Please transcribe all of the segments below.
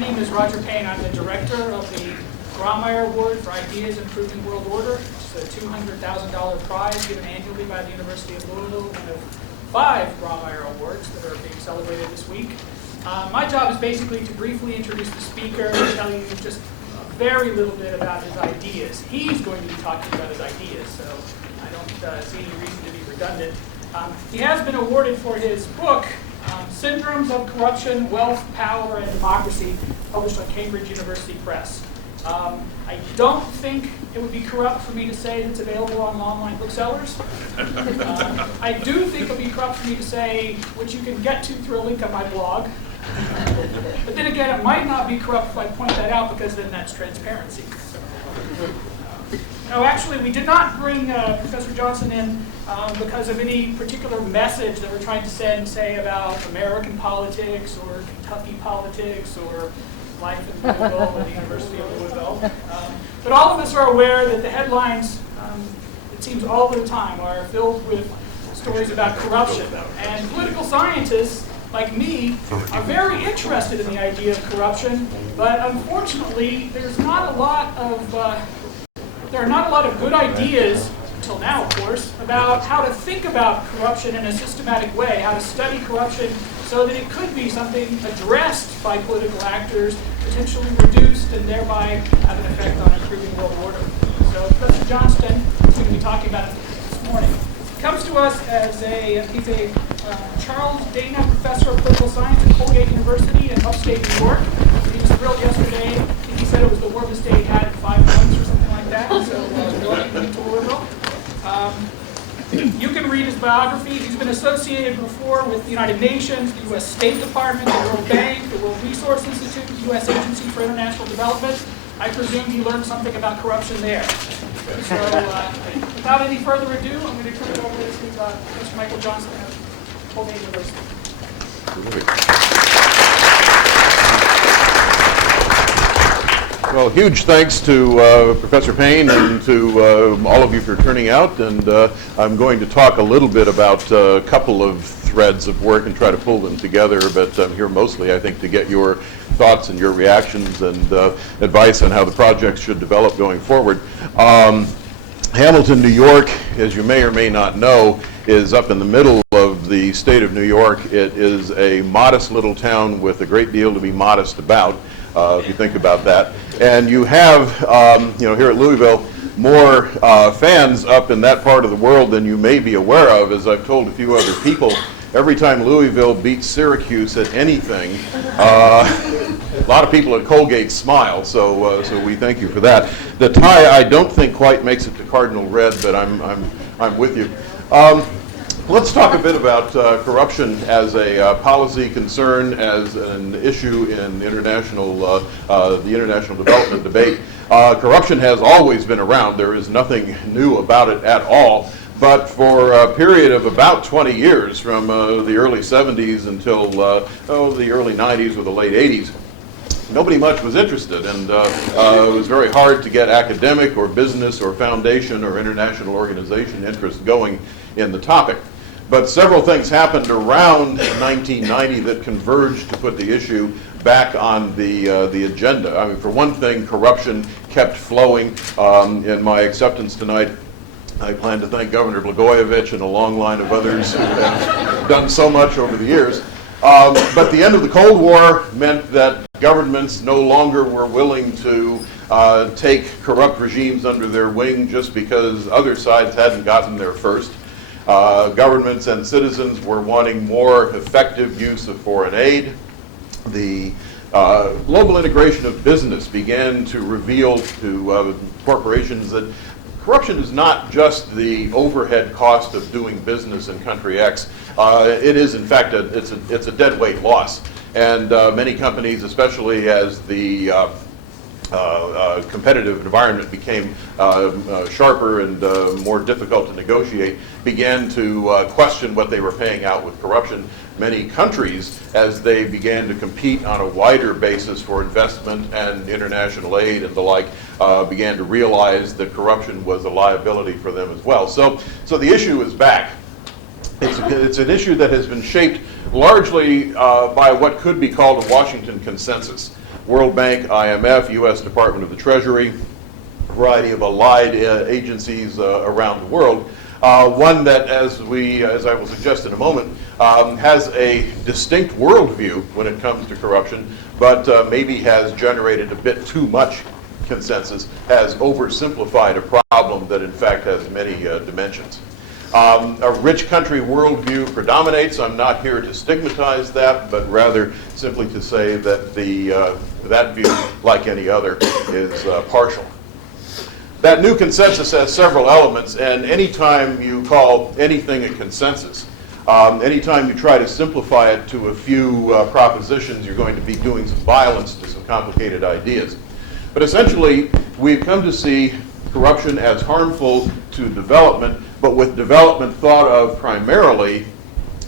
My name is Roger Payne. I'm the director of the Grawemeyer Award for Ideas Improving World Order. It's a $200,000 prize given annually by the University of Louisville, one of 5 Grawemeyer Awards that are being celebrated this week. My job is basically to briefly introduce the speaker and tell you just very little bit about his ideas. He's going to be talking about his ideas, so I don't see any reason to be redundant. He has been awarded for his book, Syndromes of Corruption, Wealth, Power, and Democracy, published on Cambridge University Press. I don't think it would be corrupt for me to say it's available on online booksellers. I do think it would be corrupt for me to say, which you can get to through a link on my blog. But then again, it might not be corrupt if I point that out, because then that's transparency. No, actually, we did not bring Professor Johnston in because of any particular message that we're trying to send, say, about American politics or Kentucky politics or life in Louisville at the University of Louisville. But all of us are aware that the headlines, it seems all the time, are filled with stories about corruption. And political scientists, like me, are very interested in the idea of corruption, but unfortunately, there are not a lot of good ideas, until now, of course, about how to think about corruption in a systematic way, how to study corruption so that it could be something addressed by political actors, potentially reduced, and thereby have an effect on improving world order. So Professor Johnston is going to be talking about it this morning. He comes to us as he's a Charles Dana Professor of Political Science at Colgate University in upstate New York. He was thrilled yesterday. I think he said it was the warmest day he had in 5 months or something like that. So welcome to Louisville. You can read his biography. He's been associated before with the United Nations, the U.S. State Department, the World Bank, the World Resource Institute, the U.S. Agency for International Development. I presume he learned something about corruption there. So without any further ado, I'm going to turn it over to Mr. Michael Johnston of Colgate University. Well, huge thanks to Professor Payne and to all of you for turning out. And I'm going to talk a little bit about a couple of threads of work and try to pull them together. But I'm here mostly, I think, to get your thoughts and your reactions and advice on how the project should develop going forward. Hamilton, New York, as you may or may not know, is up in the middle of the state of New York. It is a modest little town with a great deal to be modest about, if you think about that. And you have, here at Louisville, more fans up in that part of the world than you may be aware of. As I've told a few other people, every time Louisville beats Syracuse at anything, a lot of people at Colgate smile, so we thank you for that. The tie, I don't think quite makes it to cardinal red, but I'm with you. Let's talk a bit about corruption as a policy concern, as an issue in the international development debate. Corruption has always been around. There is nothing new about it at all. But for a period of about 20 years, from the early 70s until the early 90s or the late 80s, nobody much was interested, and it was very hard to get academic or business or foundation or international organization interest going in the topic. But several things happened around 1990 that converged to put the issue back on the agenda. I mean, for one thing, corruption kept flowing. In my acceptance tonight, I plan to thank Governor Blagojevich and a long line of others who have done so much over the years. But the end of the Cold War meant that governments no longer were willing to take corrupt regimes under their wing just because other sides hadn't gotten there first. Governments and citizens were wanting more effective use of foreign aid. The global integration of business began to reveal to corporations that corruption is not just the overhead cost of doing business in country X. It is, in fact, it's a dead weight loss. And many companies, especially as the competitive environment became sharper and more difficult to negotiate, began to question what they were paying out with corruption. Many countries, as they began to compete on a wider basis for investment and international aid and the like, began to realize that corruption was a liability for them as well. So the issue is back. It's an issue that has been shaped largely by what could be called a Washington consensus. World Bank, IMF, U.S. Department of the Treasury, a variety of allied agencies around the world. One that, as I will suggest in a moment, has a distinct worldview when it comes to corruption, but maybe has generated a bit too much consensus, has oversimplified a problem that in fact has many dimensions. A rich country worldview predominates. I'm not here to stigmatize that, but rather simply to say that that view, like any other, is partial. That new consensus has several elements, and anytime you call anything a consensus, anytime you try to simplify it to a few propositions, you're going to be doing some violence to some complicated ideas. But essentially, we've come to see corruption as harmful to development, but with development thought of primarily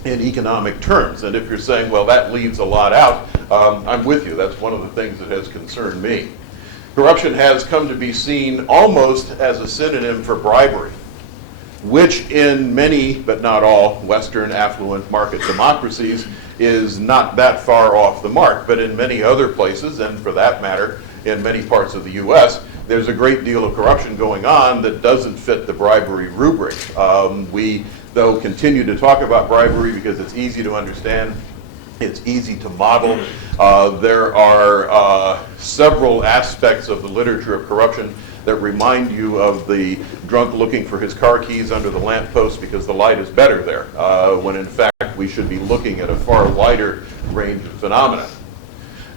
in economic terms. And if you're saying, well, that leaves a lot out, I'm with you. That's one of the things that has concerned me. Corruption has come to be seen almost as a synonym for bribery, which in many, but not all, Western affluent market democracies is not that far off the mark. But in many other places, and for that matter, in many parts of the U.S., there's a great deal of corruption going on that doesn't fit the bribery rubric. We, though, continue to talk about bribery because it's easy to understand. It's easy to model. There are several aspects of the literature of corruption that remind you of the drunk looking for his car keys under the lamppost because the light is better there, when in fact we should be looking at a far wider range of phenomena.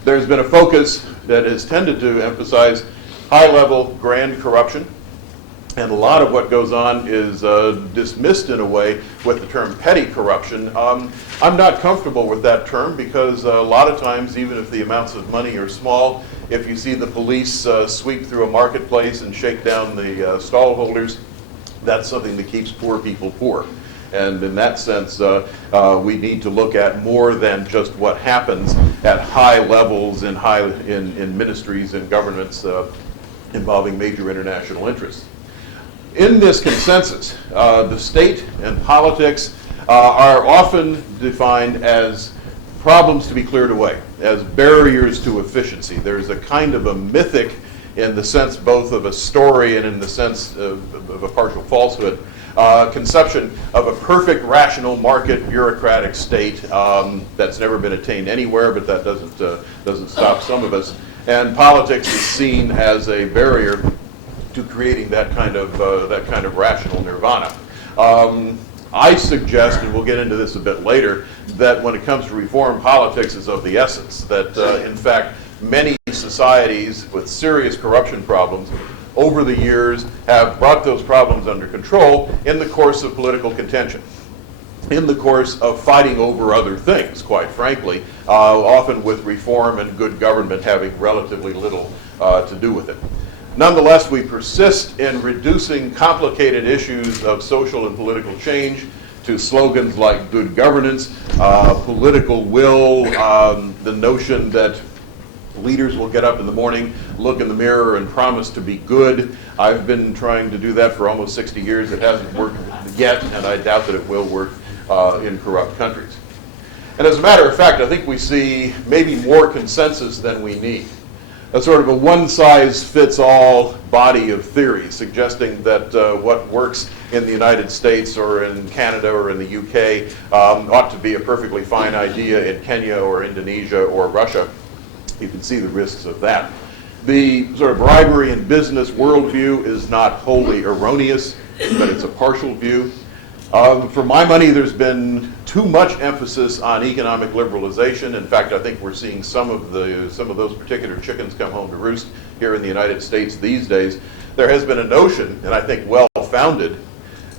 There's been a focus that has tended to emphasize high-level grand corruption, and a lot of what goes on is dismissed in a way with the term petty corruption. I'm not comfortable with that term because a lot of times, even if the amounts of money are small, if you see the police sweep through a marketplace and shake down the stall holders, that's something that keeps poor people poor. And in that sense, we need to look at more than just what happens at high levels in ministries and governments involving major international interests. In this consensus, the state and politics are often defined as problems to be cleared away, as barriers to efficiency. There's a kind of a mythic, in the sense both of a story and in the sense of a partial falsehood, conception of a perfect, rational, market, bureaucratic state that's never been attained anywhere, but that doesn't stop some of us. And politics is seen as a barrier to creating that kind of rational nirvana. I suggest, and we'll get into this a bit later, that when it comes to reform, politics is of the essence. That in fact, many societies with serious corruption problems over the years have brought those problems under control in the course of political contention, in the course of fighting over other things, quite frankly, often with reform and good government having relatively little to do with it. Nonetheless, we persist in reducing complicated issues of social and political change to slogans like good governance, political will, the notion that leaders will get up in the morning, look in the mirror, and promise to be good. I've been trying to do that for almost 60 years. It hasn't worked yet, and I doubt that it will work in corrupt countries. And as a matter of fact, I think we see maybe more consensus than we need. A sort of a one-size-fits-all body of theory suggesting that what works in the United States or in Canada or in the UK ought to be a perfectly fine idea in Kenya or Indonesia or Russia. You can see the risks of that. The sort of bribery and business worldview is not wholly erroneous, but it's a partial view. For my money, there's been too much emphasis on economic liberalization. In fact, I think we're seeing some of those particular chickens come home to roost here in the United States these days. There has been a notion, and I think well-founded,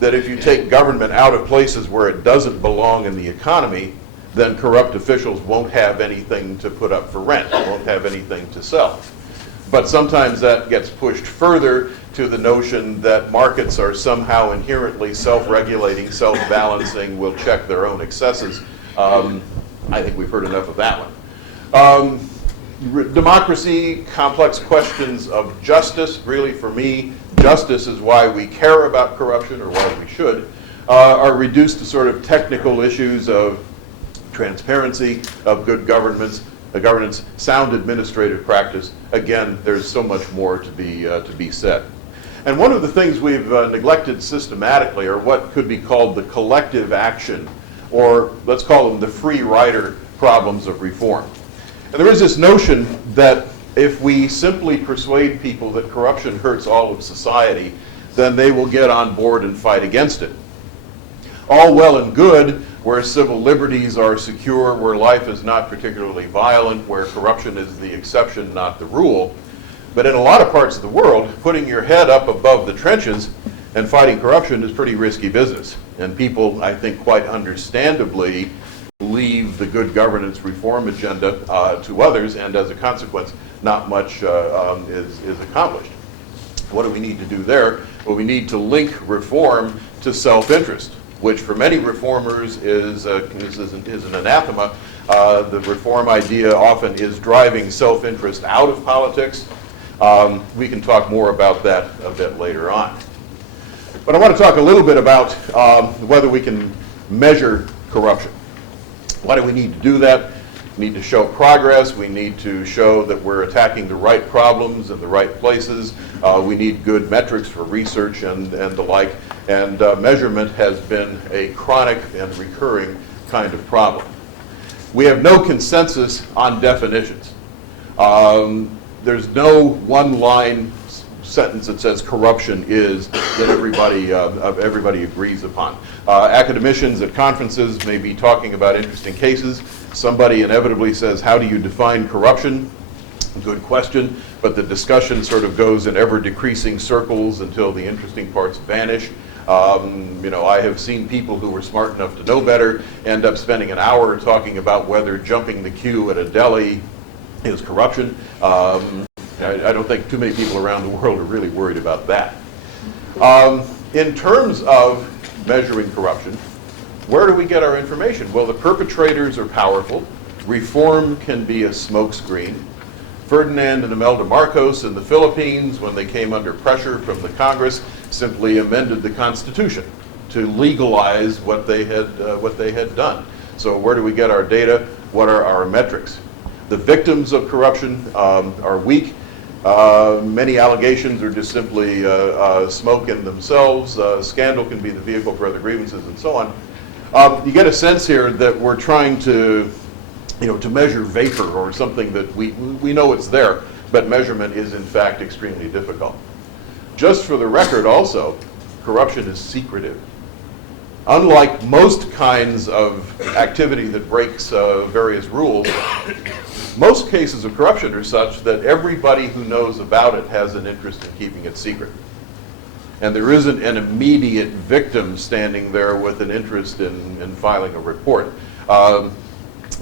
that if you take government out of places where it doesn't belong in the economy, then corrupt officials won't have anything to put up for rent, won't have anything to sell. But sometimes that gets pushed further to the notion that markets are somehow inherently self-regulating, self-balancing, will check their own excesses. I think we've heard enough of that one. Democracy, complex questions of justice. Really, for me, justice is why we care about corruption, or why we should, are reduced to sort of technical issues of transparency of good governance, sound administrative practice. Again, there's so much more to be said. And one of the things we've neglected systematically are what could be called the collective action, or let's call them the free rider problems of reform. And there is this notion that if we simply persuade people that corruption hurts all of society, then they will get on board and fight against it. All well and good where civil liberties are secure, where life is not particularly violent, where corruption is the exception, not the rule. But in a lot of parts of the world, putting your head up above the trenches and fighting corruption is pretty risky business. And people, I think, quite understandably leave the good governance reform agenda to others, and as a consequence, not much is accomplished. What do we need to do there? Well, we need to link reform to self-interest, which for many reformers is an anathema. The reform idea often is driving self-interest out of politics. We can talk more about that a bit later on. But I want to talk a little bit about whether we can measure corruption. Why do we need to do that? We need to show progress. We need to show that we're attacking the right problems in the right places. We need good metrics for research and the like. And measurement has been a chronic and recurring kind of problem. We have no consensus on definitions. There's no one-line sentence that says corruption is that everybody agrees upon. Academicians at conferences may be talking about interesting cases. Somebody inevitably says, how do you define corruption? Good question, but the discussion sort of goes in ever-decreasing circles until the interesting parts vanish. I have seen people who were smart enough to know better end up spending an hour talking about whether jumping the queue at a deli is corruption. I don't think too many people around the world are really worried about that. In terms of measuring corruption, where do we get our information? Well, the perpetrators are powerful. Reform can be a smokescreen. Ferdinand and Imelda Marcos in the Philippines, when they came under pressure from the Congress, simply amended the Constitution to legalize what they had done. So where do we get our data? What are our metrics? The victims of corruption are weak. Many allegations are just simply smoke in themselves. Scandal can be the vehicle for other grievances and so on. You get a sense here that we're trying to measure vapor or something that we know it's there, but measurement is in fact extremely difficult. Just for the record also, corruption is secretive. Unlike most kinds of activity that breaks various rules, most cases of corruption are such that everybody who knows about it has an interest in keeping it secret. And there isn't an immediate victim standing there with an interest in filing a report.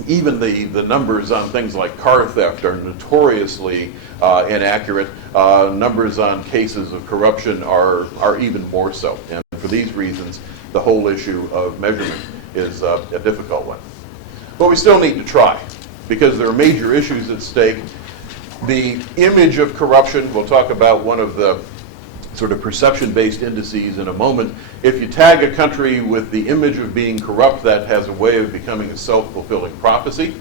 Even the numbers on things like car theft are notoriously inaccurate. Numbers on cases of corruption are even more so. And for these reasons, the whole issue of measurement is a difficult one. But we still need to try, because there are major issues at stake. The image of corruption, we'll talk about one of the sort of perception-based indices in a moment. If you tag a country with the image of being corrupt, that has a way of becoming a self-fulfilling prophecy.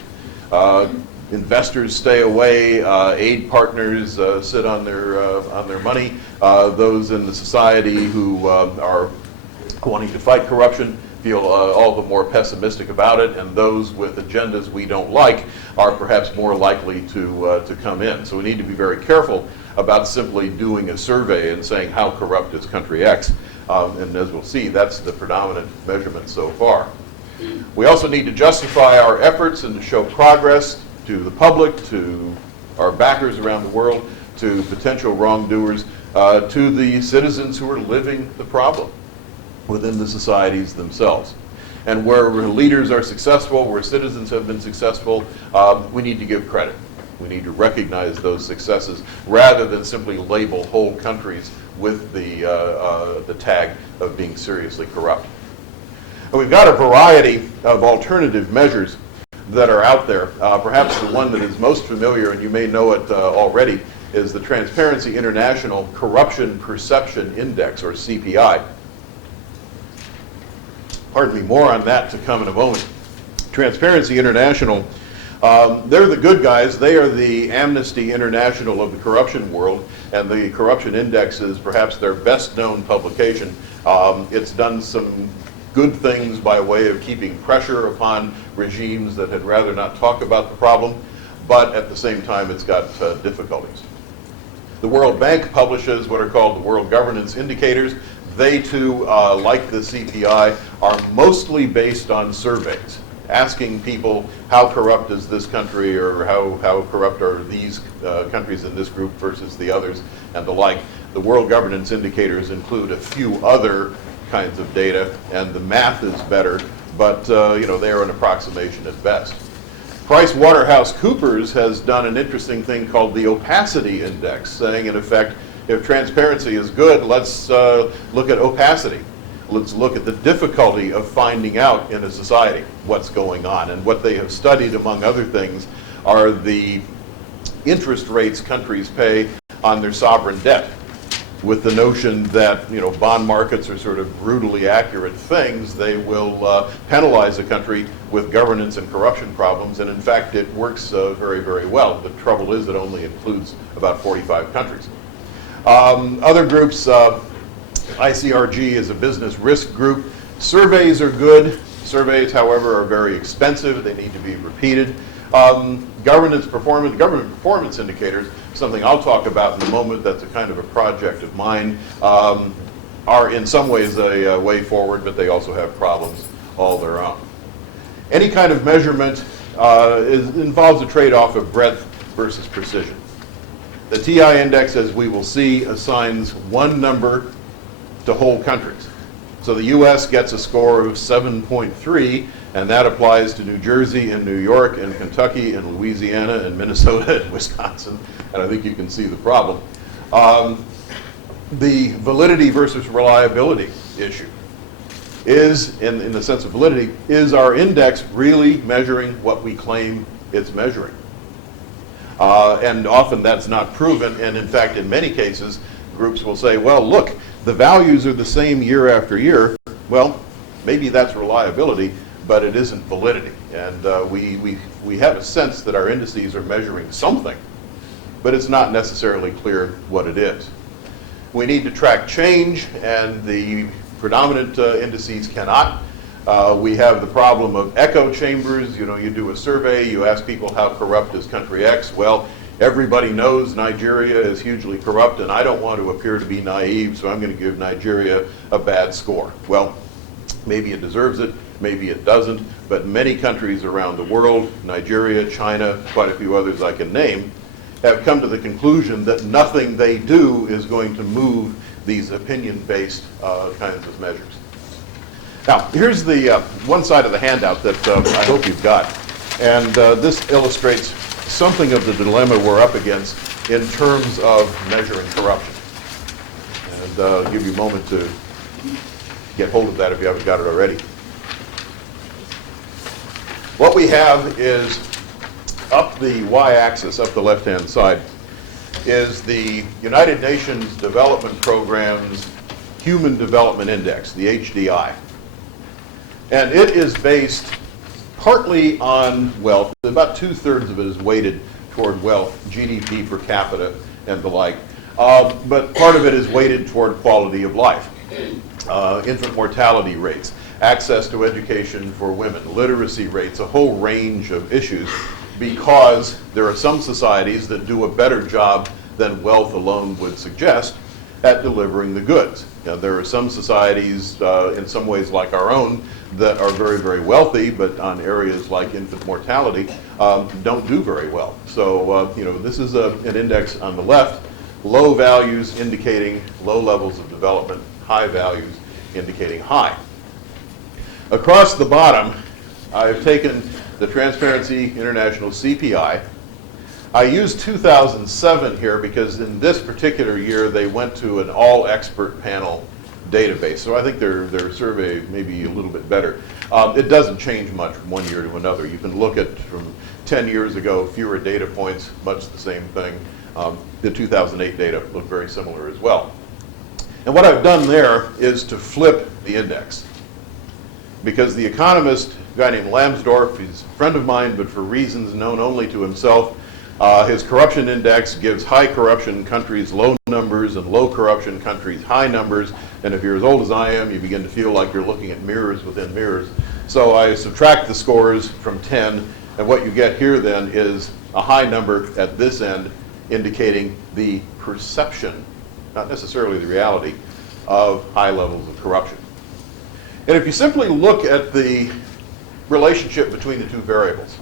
Investors stay away, aid partners sit on their money. Those in the society who are wanting to fight corruption feel all the more pessimistic about it, and those with agendas we don't like are perhaps more likely to come in. So we need to be very careful about simply doing a survey and saying how corrupt is country X. And as we'll see, that's the predominant measurement so far. We also need to justify our efforts and to show progress to the public, to our backers around the world, to potential wrongdoers, to the citizens who are living the problem within the societies themselves. And where leaders are successful, where citizens have been successful, we need to give credit. We need to recognize those successes rather than simply label whole countries with the tag of being seriously corrupt. And we've got a variety of alternative measures that are out there. Perhaps the one that is most familiar, and you may know it already, is the Transparency International Corruption Perception Index, or CPI. Pardon me, more on that to come in a moment. Transparency International, they're the good guys. They are the Amnesty International of the corruption world, and the Corruption Index is perhaps their best known publication. It's done some good things by way of keeping pressure upon regimes that had rather not talk about the problem, but at the same time it's got difficulties. The World Bank publishes what are called the World Governance Indicators. They too, like the CPI, are mostly based on surveys, asking people how corrupt is this country, or how corrupt are these countries in this group versus the others, and the like. The World Governance Indicators include a few other kinds of data, and the math is better, but they are an approximation at best. PricewaterhouseCoopers has done an interesting thing called the Opacity Index, saying in effect, if transparency is good, let's look at opacity. Let's look at the difficulty of finding out in a society what's going on. And what they have studied, among other things, are the interest rates countries pay on their sovereign debt, with the notion that bond markets are sort of brutally accurate things. They will penalize a country with governance and corruption problems, and in fact it works very, very well. The trouble is it only includes about 45 countries. Other groups, ICRG is a business risk group. Surveys are good. Surveys, however, are very expensive. They need to be repeated. Government performance indicators, something I'll talk about in a moment, that's a kind of a project of mine, are in some ways a way forward, but they also have problems all their own. Any kind of measurement involves a trade-off of breadth versus precision. The TI index, as we will see, assigns one number to whole countries. So the US gets a score of 7.3, and that applies to New Jersey and New York and Kentucky and Louisiana and Minnesota and Wisconsin, and I think you can see the problem. The validity versus reliability issue is, in the sense of validity, is our index really measuring what we claim it's measuring? And often that's not proven, and in fact, in many cases, groups will say, well, look, the values are the same year after year. Well, maybe that's reliability, but it isn't validity. And we have a sense that our indices are measuring something, but it's not necessarily clear what it is. We need to track change, and the predominant indices cannot. We have the problem of echo chambers. You do a survey, you ask people how corrupt is country X. Well, everybody knows Nigeria is hugely corrupt, and I don't want to appear to be naive, so I'm going to give Nigeria a bad score. Well, maybe it deserves it, maybe it doesn't, but many countries around the world, Nigeria, China, quite a few others I can name, have come to the conclusion that nothing they do is going to move these opinion-based kinds of measures. Now, here's the one side of the handout that I hope you've got, and this illustrates something of the dilemma we're up against in terms of measuring corruption. And I'll give you a moment to get hold of that if you haven't got it already. What we have is, up the y-axis, up the left-hand side, is the United Nations Development Program's Human Development Index, the HDI. And it is based partly on wealth. About 2/3 of it is weighted toward wealth, GDP per capita, and the like. But part of it is weighted toward quality of life, infant mortality rates, access to education for women, literacy rates, a whole range of issues, because there are some societies that do a better job than wealth alone would suggest at delivering the goods. Now, there are some societies, in some ways like our own, that are very, very wealthy, but on areas like infant mortality, don't do very well. So, this is an index on the left, low values indicating low levels of development, high values indicating high. Across the bottom, I've taken the Transparency International CPI. I used 2007 here because in this particular year they went to an all-expert panel database. So I think their survey may be a little bit better. It doesn't change much from one year to another. You can look at from 10 years ago, fewer data points, much the same thing. The 2008 data look very similar as well. And what I've done there is to flip the index. because the economist, a guy named Lambsdorff, he's a friend of mine, but for reasons known only to himself, his corruption index gives high corruption countries low numbers and low corruption countries high numbers. And if you're as old as I am, you begin to feel like you're looking at mirrors within mirrors. So I subtract the scores from 10, and what you get here then is a high number at this end, indicating the perception, not necessarily the reality, of high levels of corruption. And if you simply look at the relationship between the two variables,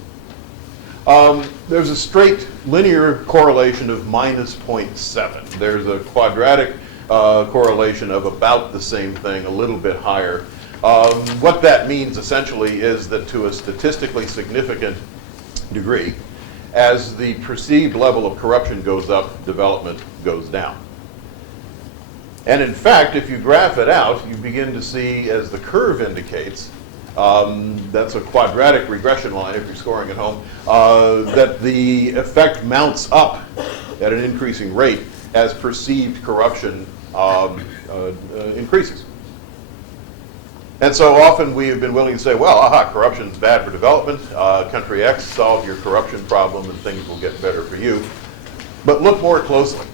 there's a straight linear correlation of minus 0.7. There's a quadratic correlation of about the same thing, a little bit higher. What that means essentially is that to a statistically significant degree, as the perceived level of corruption goes up, development goes down. And in fact, if you graph it out, you begin to see, as the curve indicates, that's a quadratic regression line if you're scoring at home, that the effect mounts up at an increasing rate as perceived corruption increases. And so often we have been willing to say, well, corruption is bad for development. Country X, solve your corruption problem and things will get better for you. But look more closely.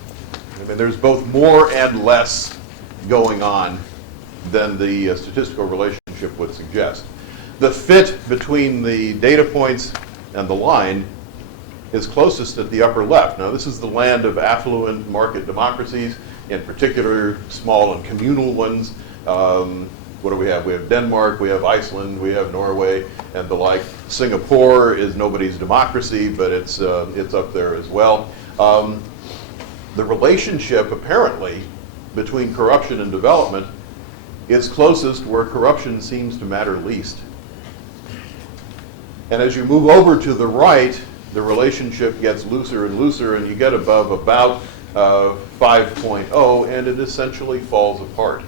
I mean, there's both more and less going on than the statistical relationship would suggest. The fit between the data points and the line is closest at the upper left. Now, this is the land of affluent market democracies, in particular small and communal ones. What do we have? We have Denmark, we have Iceland, we have Norway, and the like. Singapore is nobody's democracy, but it's up there as well. The relationship, apparently, between corruption and development is closest where corruption seems to matter least. And as you move over to the right, the relationship gets looser and looser, and you get above about 5.0, and it essentially falls apart.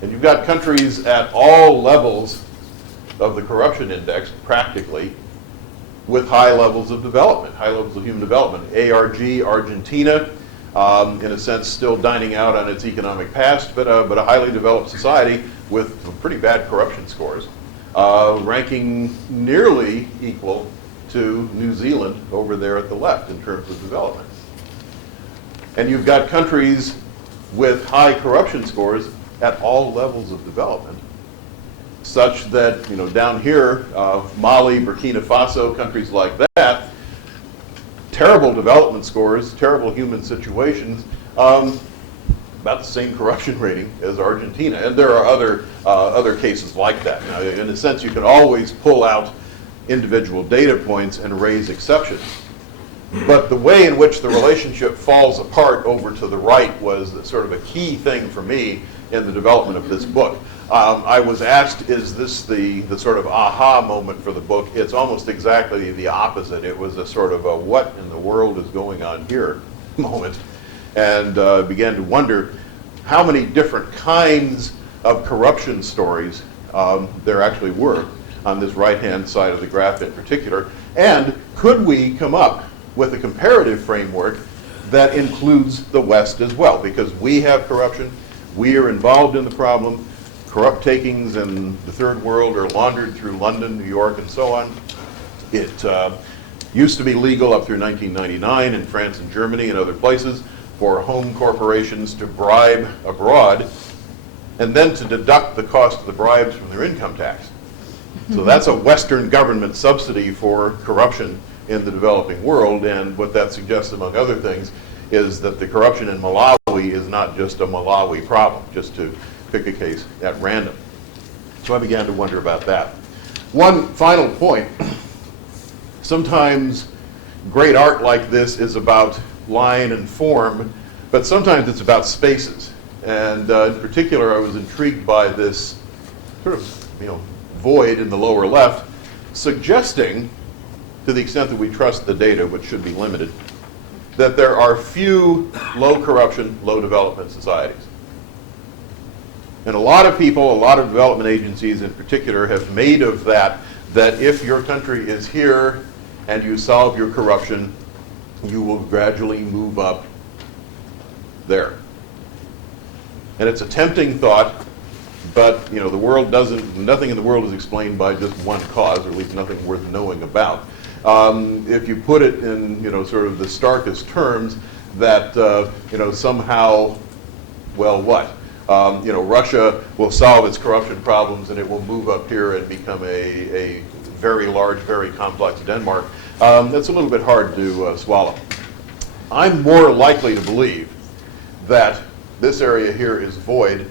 And you've got countries at all levels of the corruption index, practically, with high levels of development, high levels of human development. ARG, Argentina, in a sense, still dining out on its economic past, but a highly developed society with pretty bad corruption scores, ranking nearly equal to New Zealand over there at the left in terms of development. And you've got countries with high corruption scores at all levels of development, such that, you know, down here, Mali, Burkina Faso, countries like that, terrible development scores, terrible human situations, about the same corruption rating as Argentina. And there are other cases like that. Now, in a sense, you can always pull out individual data points and raise exceptions. But the way in which the relationship falls apart over to the right was sort of a key thing for me in the development of this book. I was asked, is this the sort of aha moment for the book? It's almost exactly the opposite. It was a sort of a what in the world is going on here moment, and began to wonder how many different kinds of corruption stories there actually were on this right-hand side of the graph in particular, and could we come up with a comparative framework that includes the West as well, because we have corruption, we are involved in the problem. Corrupt takings in the third world are laundered through London, New York, and so on. It used to be legal up through 1999 in France and Germany and other places for home corporations to bribe abroad and then to deduct the cost of the bribes from their income tax. So that's a Western government subsidy for corruption in the developing world, and what that suggests, among other things, is that the corruption in Malawi is not just a Malawi problem, just to pick a case at random. So I began to wonder about that. One final point. Sometimes great art like this is about line and form, but sometimes it's about spaces. And in particular, I was intrigued by this sort of, void in the lower left, suggesting, to the extent that we trust the data, which should be limited, that there are few low corruption, low development societies. And a lot of people, a lot of development agencies in particular, have made of that if your country is here and you solve your corruption, you will gradually move up there. And it's a tempting thought But the world nothing in the world is explained by just one cause, or at least nothing worth knowing about. If you put it in sort of the starkest terms, that somehow, well, what? Russia will solve its corruption problems and it will move up here and become a very large, very complex Denmark. That's a little bit hard to swallow. I'm more likely to believe that this area here is void,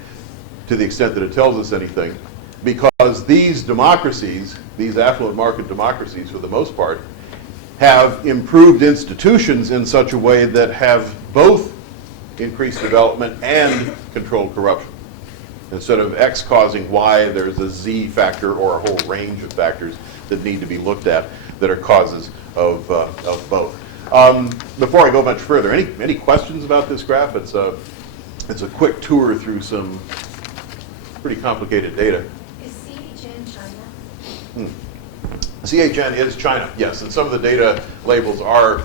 to the extent that it tells us anything, because these democracies, these affluent market democracies for the most part, have improved institutions in such a way that have both increased development and controlled corruption. Instead of X causing Y, there's a Z factor or a whole range of factors that need to be looked at that are causes of both. Before I go much further, any questions about this graph? It's a quick tour through some pretty complicated data. Is CHN China? CHN is China, yes, and some of the data labels are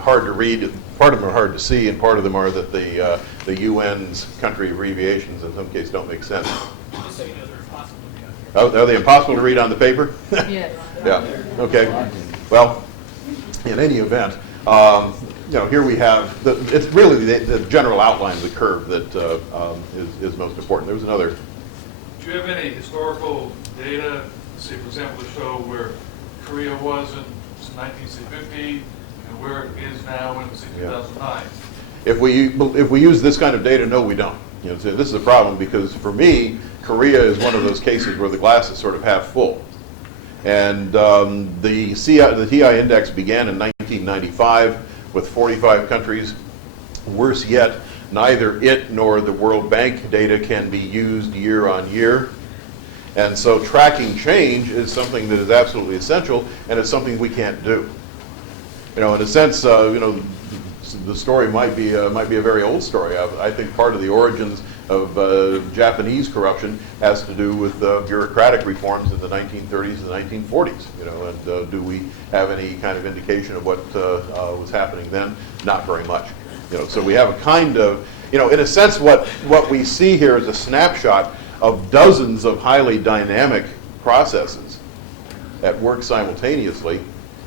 hard to read. Part of them are hard to see, and part of them are that the UN's country abbreviations in some cases don't make sense. Just so you know, they're impossible to read. Oh, are they impossible to read on the paper? Yeah. Yeah, okay. Well, in any event, here we have, it's really the general outline of the curve that is most important. There was another. Do you have any historical data, say, for example, to show where Korea was in 1950 and where it is now in, say, 2009? If we use this kind of data, no, we don't. So this is a problem because for me, Korea is one of those cases where the glass is sort of half full. And the TI index began in 1995 with 45 countries. Worse yet, neither it nor the World Bank data can be used year on year. And so tracking change is something that is absolutely essential, and it's something we can't do. In a sense, the story might be a very old story. I think part of the origins of Japanese corruption has to do with bureaucratic reforms in the 1930s and 1940s. And do we have any kind of indication of what was happening then? Not very much. So we have a kind of, in a sense, what we see here is a snapshot of dozens of highly dynamic processes at work simultaneously,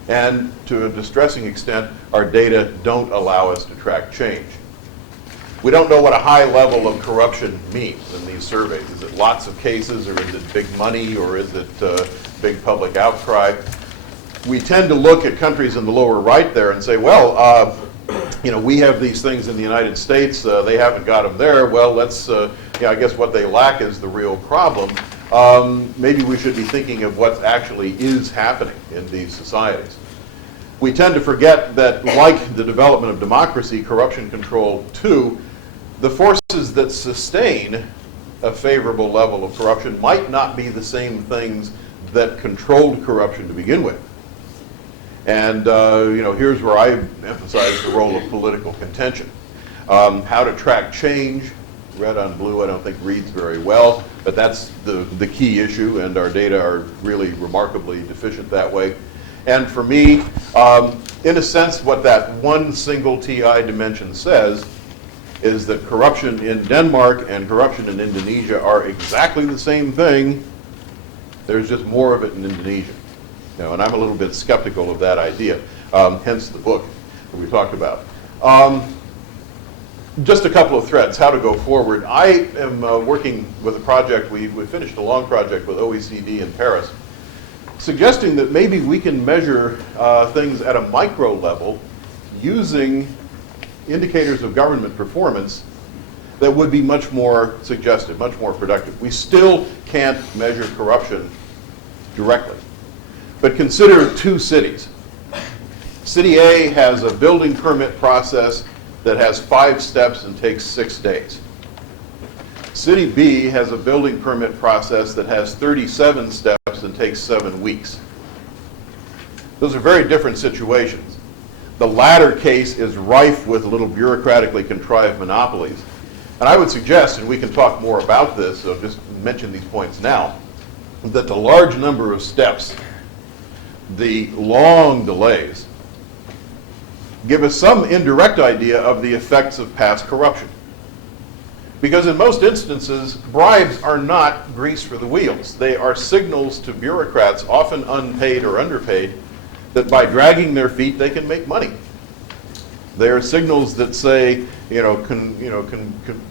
and to a distressing extent, our data don't allow us to track change. We don't know what a high level of corruption means in these surveys. Is it lots of cases, or is it big money, or is it big public outcry? We tend to look at countries in the lower right there and say, well, we have these things in the United States, they haven't got them there. Well, I guess what they lack is the real problem. Maybe we should be thinking of what actually is happening in these societies. We tend to forget that, like the development of democracy, corruption control too, the forces that sustain a favorable level of corruption might not be the same things that controlled corruption to begin with. And here's where I emphasize the role of political contention. How to track change. Red on blue I don't think reads very well, but that's the key issue, and our data are really remarkably deficient that way. And for me, in a sense, what that one single TI dimension says is that corruption in Denmark and corruption in Indonesia are exactly the same thing. There's just more of it in Indonesia. And I'm a little bit skeptical of that idea, hence the book that we talked about. Just a couple of threads, how to go forward. I am working with a project, we finished a long project with OECD in Paris, suggesting that maybe we can measure things at a micro level using indicators of government performance that would be much more suggestive, much more productive. We still can't measure corruption directly. But consider two cities. City A has a building permit process that has 5 steps and takes 6 days. City B has a building permit process that has 37 steps and takes 7 weeks. Those are very different situations. The latter case is rife with little bureaucratically contrived monopolies. And I would suggest, and we can talk more about this, so just mention these points now, that the large number of steps, the long delays, give us some indirect idea of the effects of past corruption. Because in most instances, bribes are not grease for the wheels. They are signals to bureaucrats, often unpaid or underpaid, that by dragging their feet they can make money. They are signals that say,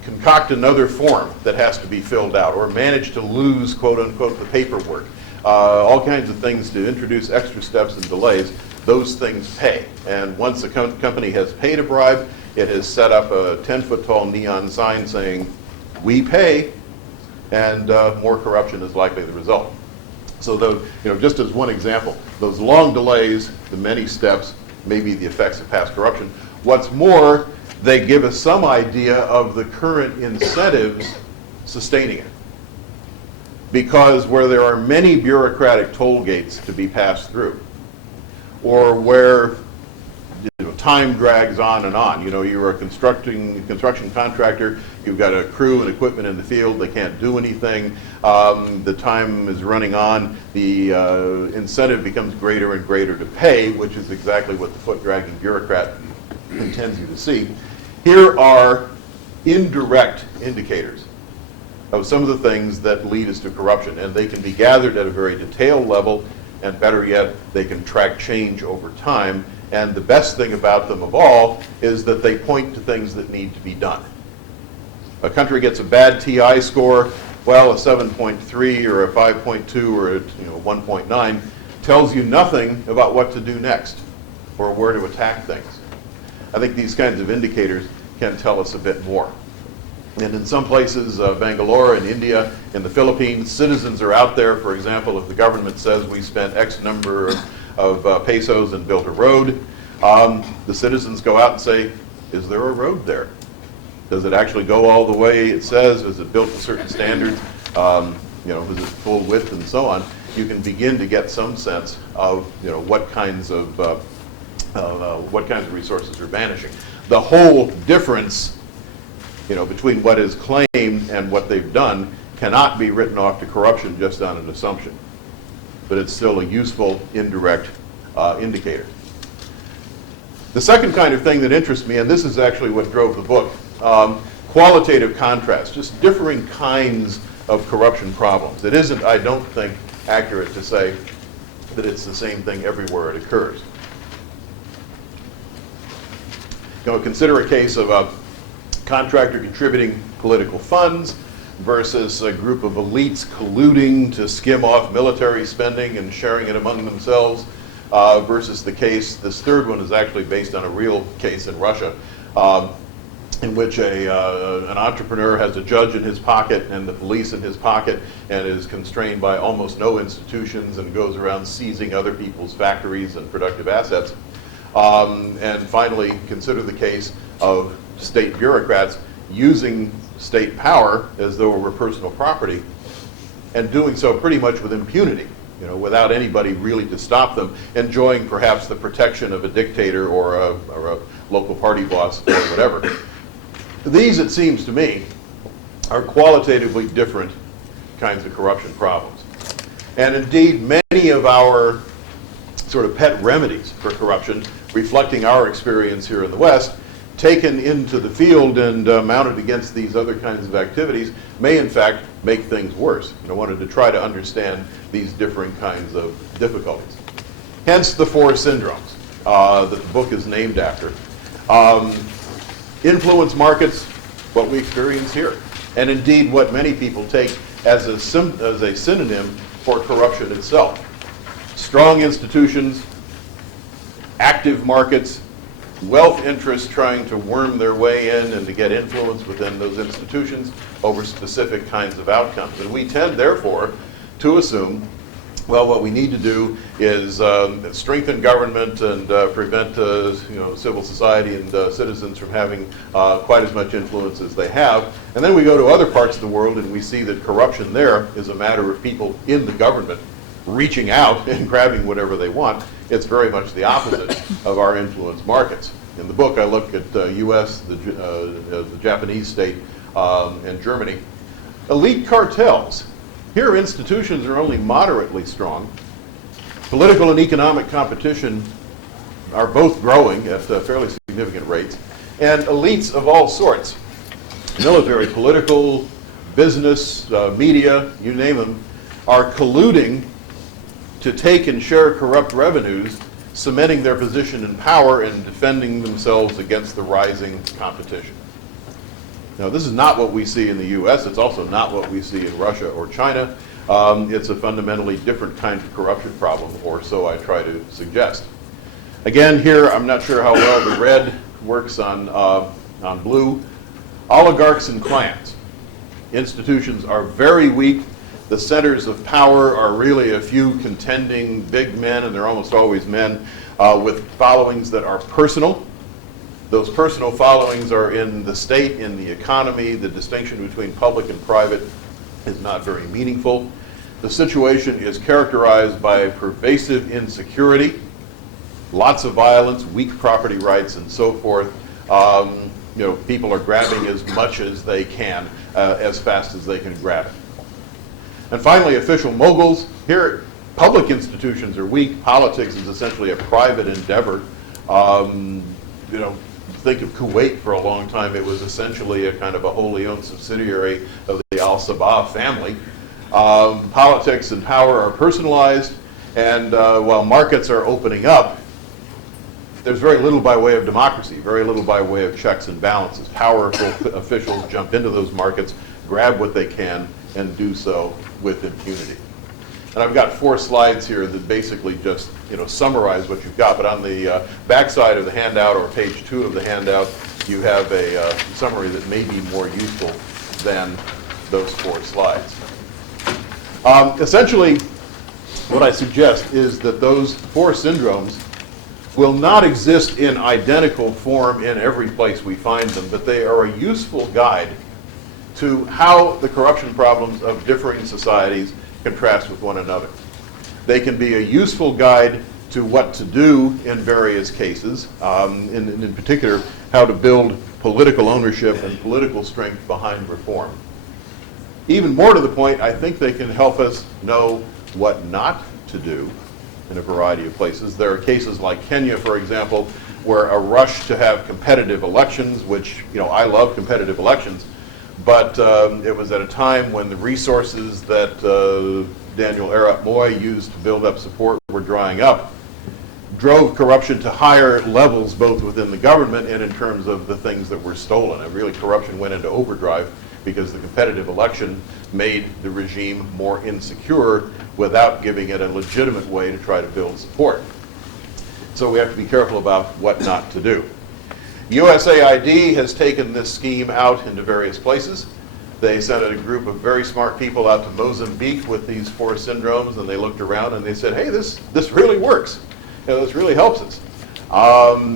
concoct another form that has to be filled out, or manage to lose, quote unquote, the paperwork. All kinds of things to introduce extra steps and delays. Those things pay. And once a company has paid a bribe, it has set up a 10-foot tall neon sign saying, "We pay," and more corruption is likely the result. So, just as one example, those long delays, the many steps, may be the effects of past corruption. What's more, they give us some idea of the current incentives sustaining it. Because where there are many bureaucratic toll gates to be passed through, or where time drags on and on. You're a construction contractor, you've got a crew and equipment in the field, they can't do anything, the time is running on, the incentive becomes greater and greater to pay, which is exactly what the foot-dragging bureaucrat intends you to see. Here are indirect indicators of some of the things that lead us to corruption, and they can be gathered at a very detailed level, and better yet, they can track change over time. And the best thing about them of all is that they point to things that need to be done. A country gets a bad TI score, well, a 7.3 or a 5.2 or a 1.9 tells you nothing about what to do next or where to attack things. I think these kinds of indicators can tell us a bit more. And in some places, Bangalore in India, in the Philippines, citizens are out there. For example, if the government says we spent X number of pesos and built a road, the citizens go out and say, is there a road there? Does it actually go all the way it says? Is it built to certain standards? Is it full width and so on? You can begin to get some sense of what kinds of resources are vanishing. The whole difference between what is claimed and what they've done cannot be written off to corruption just on an assumption. But it's still a useful indirect indicator. The second kind of thing that interests me, and this is actually what drove the book, qualitative contrast, just differing kinds of corruption problems. It isn't, I don't think, accurate to say that it's the same thing everywhere it occurs. Consider a case of a contractor contributing political funds versus a group of elites colluding to skim off military spending and sharing it among themselves, versus the case, this third one is actually based on a real case in Russia, in which an entrepreneur has a judge in his pocket and the police in his pocket and is constrained by almost no institutions and goes around seizing other people's factories and productive assets. And finally, consider the case of state bureaucrats using state power as though it were personal property, and doing so pretty much with impunity, without anybody really to stop them, enjoying perhaps the protection of a dictator or a local party boss or whatever. These, it seems to me, are qualitatively different kinds of corruption problems. And indeed, many of our sort of pet remedies for corruption, reflecting our experience here in the West, taken into the field and mounted against these other kinds of activities, may in fact make things worse. I wanted to try to understand these different kinds of difficulties. Hence the four syndromes that the book is named after. Influence markets, what we experience here, and indeed what many people take as a synonym for corruption itself. Strong institutions, active markets, wealth interests trying to worm their way in and to get influence within those institutions over specific kinds of outcomes. And we tend, therefore, to assume, well, what we need to do is strengthen government and prevent civil society and citizens from having quite as much influence as they have. And then we go to other parts of the world and we see that corruption there is a matter of people in the government reaching out and grabbing whatever they want. It's very much the opposite of our influence markets. In the book, I look at the U.S., the Japanese state, and Germany. Elite cartels. Here, institutions are only moderately strong. Political and economic competition are both growing at fairly significant rates. And elites of all sorts military, political, business, media, you name them, are colluding to take and share corrupt revenues, cementing their position in power and defending themselves against the rising competition. Now, this is not what we see in the US. It's also not what we see in Russia or China. It's a fundamentally different kind of corruption problem, or so I try to suggest. Again, here, I'm not sure how well the red works on blue. Oligarchs and clans. Institutions are very weak. The centers of power are really a few contending big men, and they're almost always men, with followings that are personal. Those personal followings are in the state, in the economy. The distinction between public and private is not very meaningful. The situation is characterized by pervasive insecurity, lots of violence, weak property rights, and so forth. People are grabbing as much as they can, as fast as they can grab it. And finally, official moguls. Here, public institutions are weak. Politics is essentially a private endeavor. Think of Kuwait for a long time. It was essentially a kind of a wholly owned subsidiary of the Al-Sabah family. Politics and power are personalized, and while markets are opening up, there's very little by way of democracy, very little by way of checks and balances. Powerful officials jump into those markets, grab what they can, and do so with impunity. And I've got 4 slides here that basically just summarize what you've got. But on the back side of the handout, or page 2 of the handout, you have a summary that may be more useful than those 4 slides. Essentially, what I suggest is that those 4 syndromes will not exist in identical form in every place we find them, but they are a useful guide to how the corruption problems of differing societies contrast with one another. They can be a useful guide to what to do in various cases, in particular, how to build political ownership and political strength behind reform. Even more to the point, I think they can help us know what not to do in a variety of places. There are cases like Kenya, for example, where a rush to have competitive elections, which, I love competitive elections, but it was at a time when the resources that Daniel Arap Moi used to build up support were drying up, drove corruption to higher levels both within the government and in terms of the things that were stolen. And really, corruption went into overdrive because the competitive election made the regime more insecure without giving it a legitimate way to try to build support. So we have to be careful about what not to do. USAID has taken this scheme out into various places. They sent a group of very smart people out to Mozambique with these 4 syndromes, and they looked around and they said, hey, this really works. This really helps us.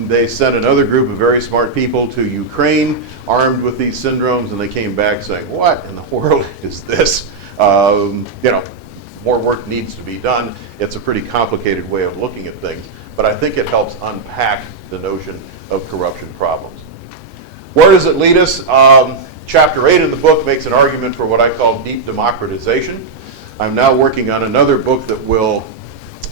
They sent another group of very smart people to Ukraine armed with these syndromes, and they came back saying, what in the world is this? More work needs to be done. It's a pretty complicated way of looking at things, but I think it helps unpack the notion of corruption problems. Where does it lead us? Chapter 8 in the book makes an argument for what I call deep democratization. I'm now working on another book that will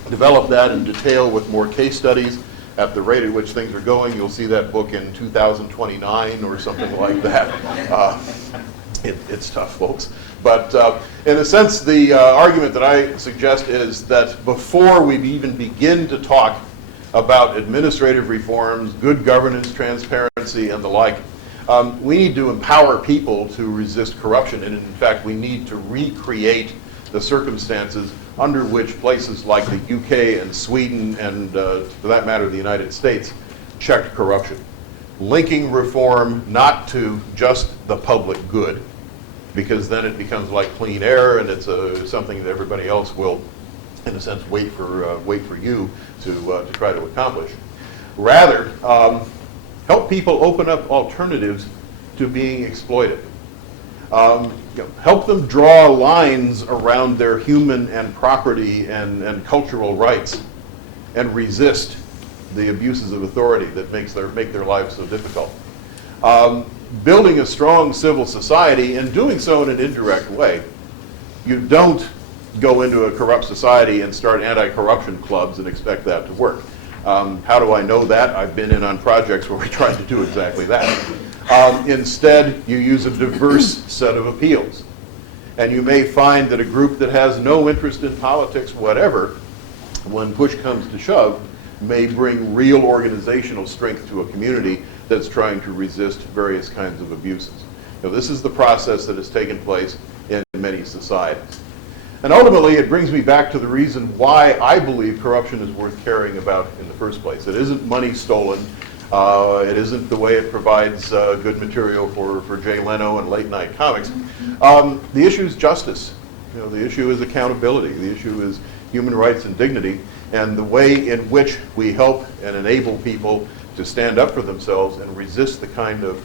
develop that in detail with more case studies. At the rate at which things are going, you'll see that book in 2029 or something like that. It's tough, folks. But in a sense, the argument that I suggest is that before we even begin to talk about administrative reforms, good governance, transparency, and the like, we need to empower people to resist corruption. And in fact, we need to recreate the circumstances under which places like the UK and Sweden and, for that matter, the United States, checked corruption. Linking reform not to just the public good, because then it becomes like clean air, and it's something that everybody else will, in a sense, wait for you to try to accomplish. Rather, help people open up alternatives to being exploited. Help them draw lines around their human and property and cultural rights, and resist the abuses of authority that make their lives so difficult. Building a strong civil society, and doing so in an indirect way. You don't go into a corrupt society and start anti-corruption clubs and expect that to work. How do I know that? I've been in on projects where we tried to do exactly that. Instead, you use a diverse set of appeals. And you may find that a group that has no interest in politics, whatever, when push comes to shove, may bring real organizational strength to a community that's trying to resist various kinds of abuses. Now, this is the process that has taken place in many societies. And ultimately, it brings me back to the reason why I believe corruption is worth caring about in the first place. It isn't money stolen. It isn't the way it provides good material for Jay Leno and late night comics. The issue is justice. The issue is accountability. The issue is human rights and dignity, and the way in which we help and enable people to stand up for themselves and resist the kind of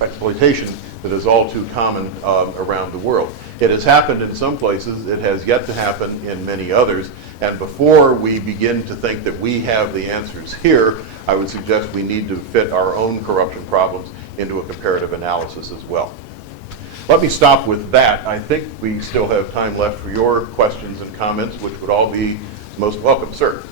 exploitation that is all too common around the world. It has happened in some places. It has yet to happen in many others. And before we begin to think that we have the answers here, I would suggest we need to fit our own corruption problems into a comparative analysis as well. Let me stop with that. I think we still have time left for your questions and comments, which would all be most welcome. Sir?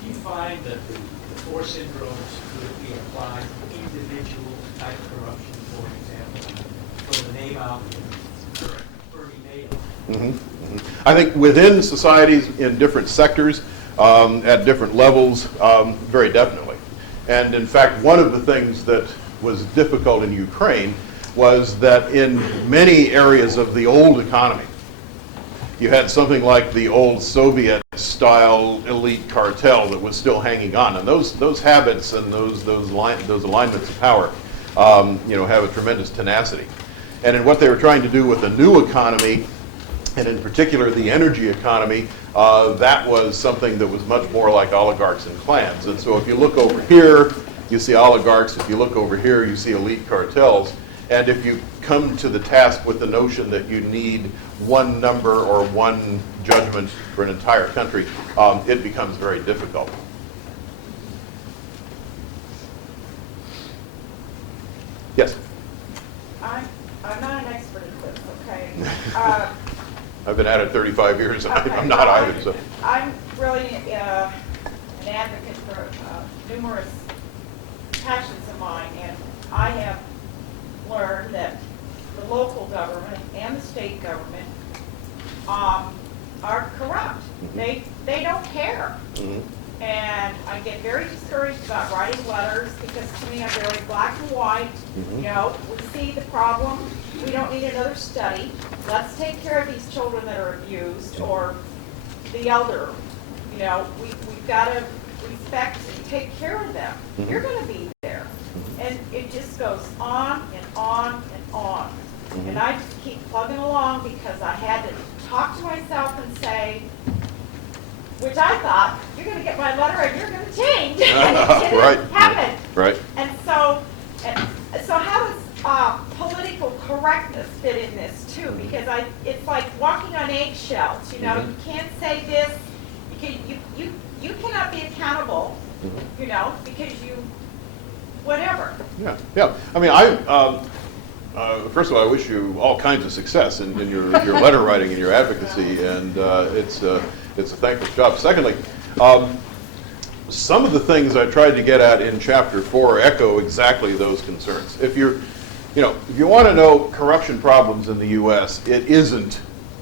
Do you find that the four syndromes could be applied to individual type corruption, for example, from the name out to Bernie Madoff? I think within societies in different sectors, at different levels, very definitely. And in fact, one of the things that was difficult in Ukraine was that in many areas of the old economy, you had something like the old Soviet-style elite cartel that was still hanging on, and those habits and those alignments of power, have a tremendous tenacity. And in what they were trying to do with the new economy, and in particular the energy economy, that was something that was much more like oligarchs and clans. And so if you look over here, you see oligarchs. If you look over here, you see elite cartels. And if you come to the task with the notion that you need one number or one judgment for an entire country, it becomes very difficult. Yes? I'm not an expert in this, okay? I've been at it 35 years. Okay, I'm not either. So. I'm really an advocate for numerous passions of mine, and I have learned that the local government and the state government are corrupt. Mm-hmm. They don't care. Mm-hmm. And I get very discouraged about writing letters because to me I'm very black and white. Mm-hmm. We see the problem. We don't need another study. Let's take care of these children that are abused or the elder. We've got to respect and take care of them. Mm-hmm. You're going to be there. And it just goes on and on and on. Mm-hmm. And I just keep plugging along because I had to talk to myself and say, which I thought, you're going to get my letter and you're going to change. And it didn't Right. happen. Right. And so how does political correctness fit in this too? Because it's like walking on eggshells. You can't say this. You cannot be accountable. Because whatever. Yeah. I mean, first of all, I wish you all kinds of success in your letter writing and your advocacy, and it's a thankless job. Secondly, some of the things I tried to get at in Chapter 4 echo exactly those concerns. If you want to know corruption problems in the U.S., it isn't,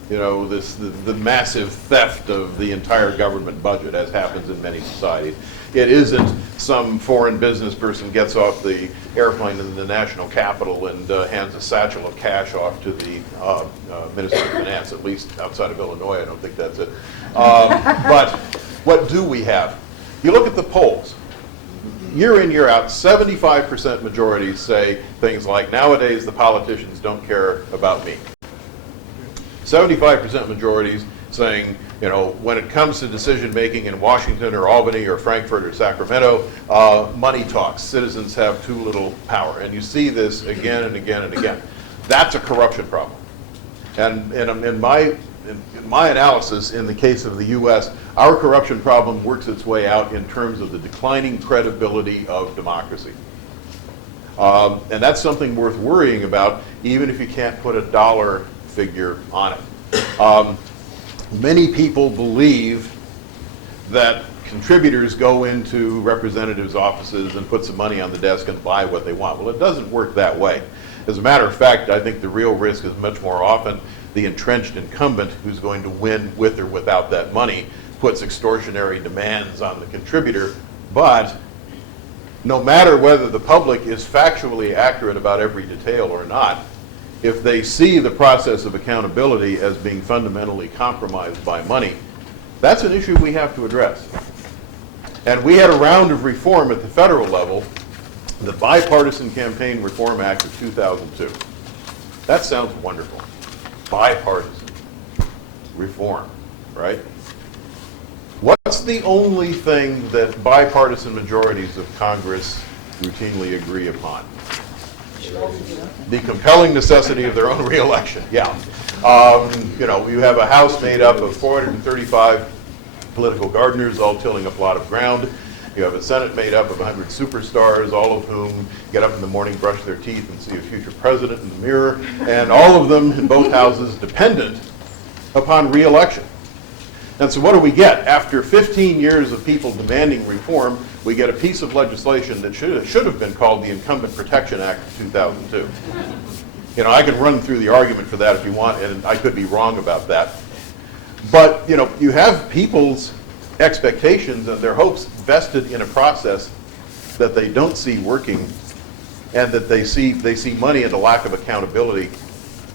the massive theft of the entire government budget as happens in many societies. It isn't some foreign business person gets off the airplane in the national capital and hands a satchel of cash off to the Minister of Finance. At least outside of Illinois, I don't think that's it. But what do we have? You look at the polls. Year in, year out, 75% majorities say things like, nowadays the politicians don't care about me. 75% majorities saying, when it comes to decision making in Washington or Albany or Frankfurt or Sacramento, money talks. Citizens have too little power. And you see this again and again and again. That's a corruption problem. And in my analysis, in the case of the U.S., our corruption problem works its way out in terms of the declining credibility of democracy. And that's something worth worrying about, even if you can't put a dollar figure on it. Many people believe that contributors go into representatives' offices and put some money on the desk and buy what they want. Well, it doesn't work that way. As a matter of fact, I think the real risk is much more often the entrenched incumbent who's going to win with or without that money puts extortionary demands on the contributor. But no matter whether the public is factually accurate about every detail or not, if they see the process of accountability as being fundamentally compromised by money, that's an issue we have to address. And we had a round of reform at the federal level, the Bipartisan Campaign Reform Act of 2002. That sounds wonderful. Bipartisan reform, right? What's the only thing that bipartisan majorities of Congress routinely agree upon? The compelling necessity of their own reelection, yeah. You know, you have a House made up of 435 political gardeners all tilling a plot of ground. You have a Senate made up of 100 superstars, all of whom get up in the morning, brush their teeth, and see a future president in the mirror, and all of them in both houses dependent upon reelection. And so what do we get? After 15 years of people demanding reform, we get a piece of legislation that should have been called the Incumbent Protection Act of 2002. You know, I can run through the argument for that if you want, and I could be wrong about that. But, you know, you have people's expectations and their hopes vested in a process that they don't see working, and that they see money and a lack of accountability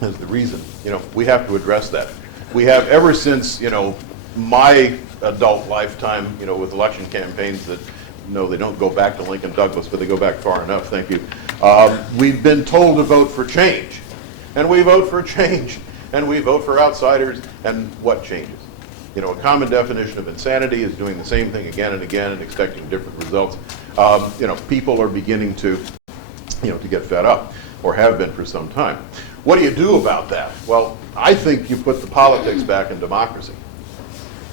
as the reason. You know, we have to address that. We have, ever since, you know, my adult lifetime, you know, with election campaigns that, no, they don't go back to Lincoln Douglas, but they go back far enough, thank you. We've been told to vote for change. And we vote for change. And we vote for outsiders. And what changes? You know, a common definition of insanity is doing the same thing again and again and expecting different results. You know, people are beginning to, you know, to get fed up, or have been for some time. What do you do about that? Well, I think you put the politics back in democracy.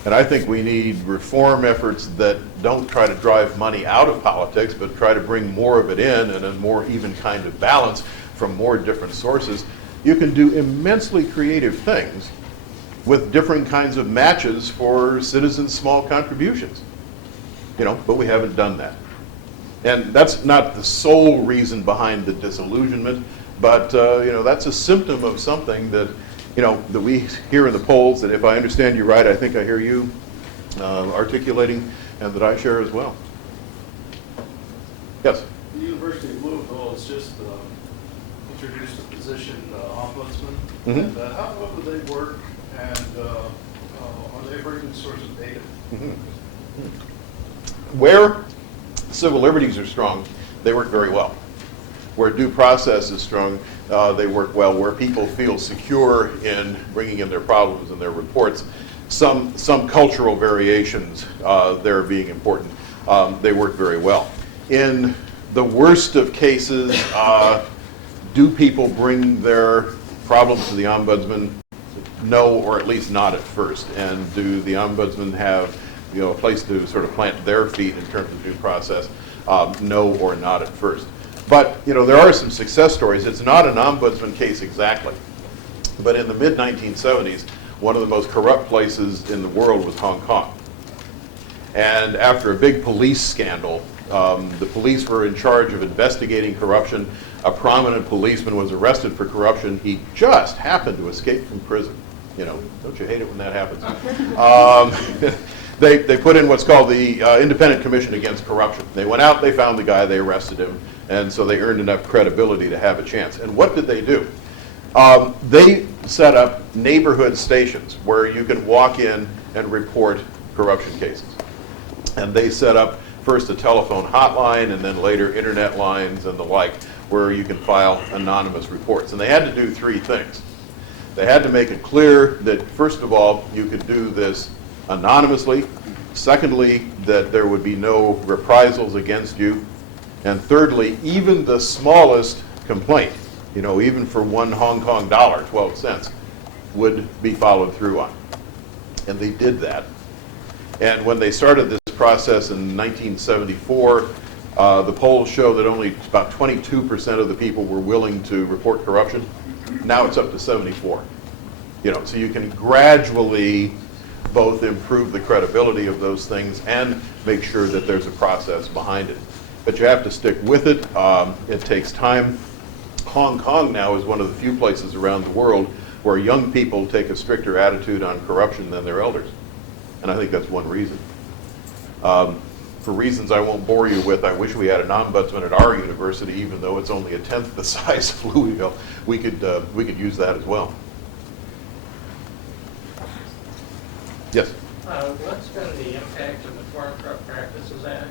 And I think we need reform efforts that don't try to drive money out of politics, but try to bring more of it in and a more even kind of balance from more different sources. You can do immensely creative things with different kinds of matches for citizens' small contributions. You know, but we haven't done that. And that's not the sole reason behind the disillusionment, but you know, that's a symptom of something that, you know, that we hear in the polls, that if I understand you right, I think I hear you articulating, and that I share as well. Yes? The University of Louisville has just introduced a position, ombudsman. Mm-hmm. And how well do they work, and are they a very good source of data? Mm-hmm. Where civil liberties are strong, they work very well. Where due process is strong, they work well. Where people feel secure in bringing in their problems and their reports, some cultural variations there being important, they work very well. In the worst of cases, do people bring their problems to the ombudsman? No, or at least not at first. And do the ombudsman have, you know, a place to sort of plant their feet in terms of due process? No, or not at first. But, you know, there are some success stories. It's not an ombudsman case exactly. But in the mid-1970s, one of the most corrupt places in the world was Hong Kong. And after a big police scandal, the police were in charge of investigating corruption. A prominent policeman was arrested for corruption. He just happened to escape from prison. You know, don't you hate it when that happens? They put in what's called the Independent Commission Against Corruption. They went out, they found the guy, they arrested him, and so they earned enough credibility to have a chance. And what did they do? They set up neighborhood stations where you can walk in and report corruption cases. And they set up first a telephone hotline, and then later internet lines and the like, where you can file anonymous reports. And they had to do three things. They had to make it clear that, first of all, you could do this anonymously. Secondly, that there would be no reprisals against you. And thirdly, even the smallest complaint, you know, even for $1 Hong Kong dollar, 12 cents, would be followed through on. And they did that. And when they started this process in 1974, the polls show that only about 22% of the people were willing to report corruption. Now it's up to 74. You know, so you can gradually both improve the credibility of those things and make sure that there's a process behind it. But you have to stick with it. It takes time. Hong Kong now is one of the few places around the world where young people take a stricter attitude on corruption than their elders. And I think that's one reason. For reasons I won't bore you with, I wish we had an ombudsman at our university, even though it's only a tenth the size of Louisville. We could use that as well. Yes? What's been the impact of the Foreign Corrupt Practices Act?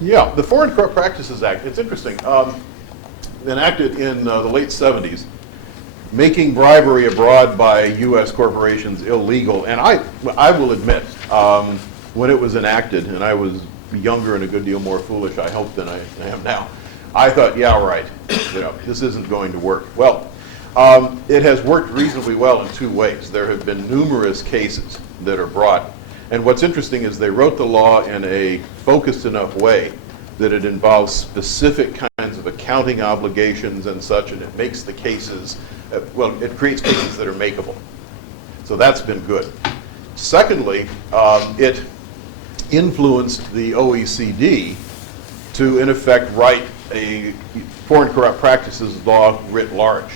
Yeah, the Foreign Corrupt Practices Act, it's interesting. Enacted in the late 70s, making bribery abroad by U.S. corporations illegal. And I will admit, when it was enacted, and I was younger and a good deal more foolish, I hope, than I am now, I thought, yeah, right, this isn't going to work. Well, it has worked reasonably well in two ways. There have been numerous cases that are brought. And what's interesting is they wrote the law in a focused enough way that it involves specific kinds of accounting obligations and such, and it makes the cases, well, it creates cases that are makeable. So that's been good. Secondly, it influenced the OECD to, in effect, write a Foreign Corrupt Practices law writ large.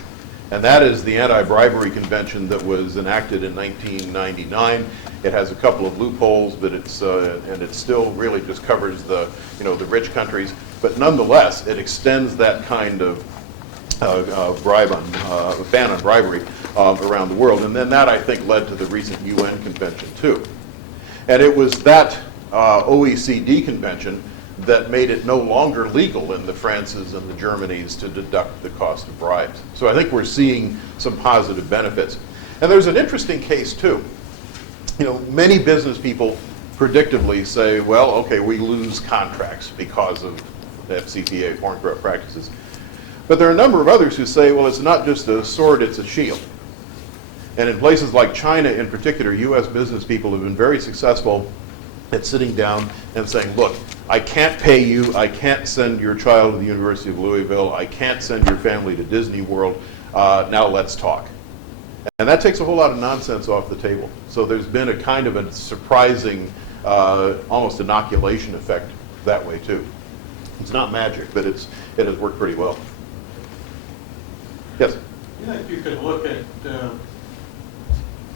And that is the Anti-Bribery Convention that was enacted in 1999. It has a couple of loopholes, but and it still really just covers the rich countries. But nonetheless, it extends that kind of ban on bribery around the world. And then that, I think, led to the recent UN convention too. And it was that OECD convention that made it no longer legal in the Frances and the Germanys to deduct the cost of bribes. So I think we're seeing some positive benefits. And there's an interesting case too. Many business people predictably say, well, okay, we lose contracts because of FCPA, Foreign Corrupt Practices. But there are a number of others who say, well, it's not just a sword, it's a shield. And in places like China in particular, US business people have been very successful at sitting down and saying, look, I can't pay you, I can't send your child to the University of Louisville, I can't send your family to Disney World, now let's talk. And that takes a whole lot of nonsense off the table. So there's been a kind of a surprising, almost inoculation effect that way too. It's not magic, but it has worked pretty well. Yes? If you could look at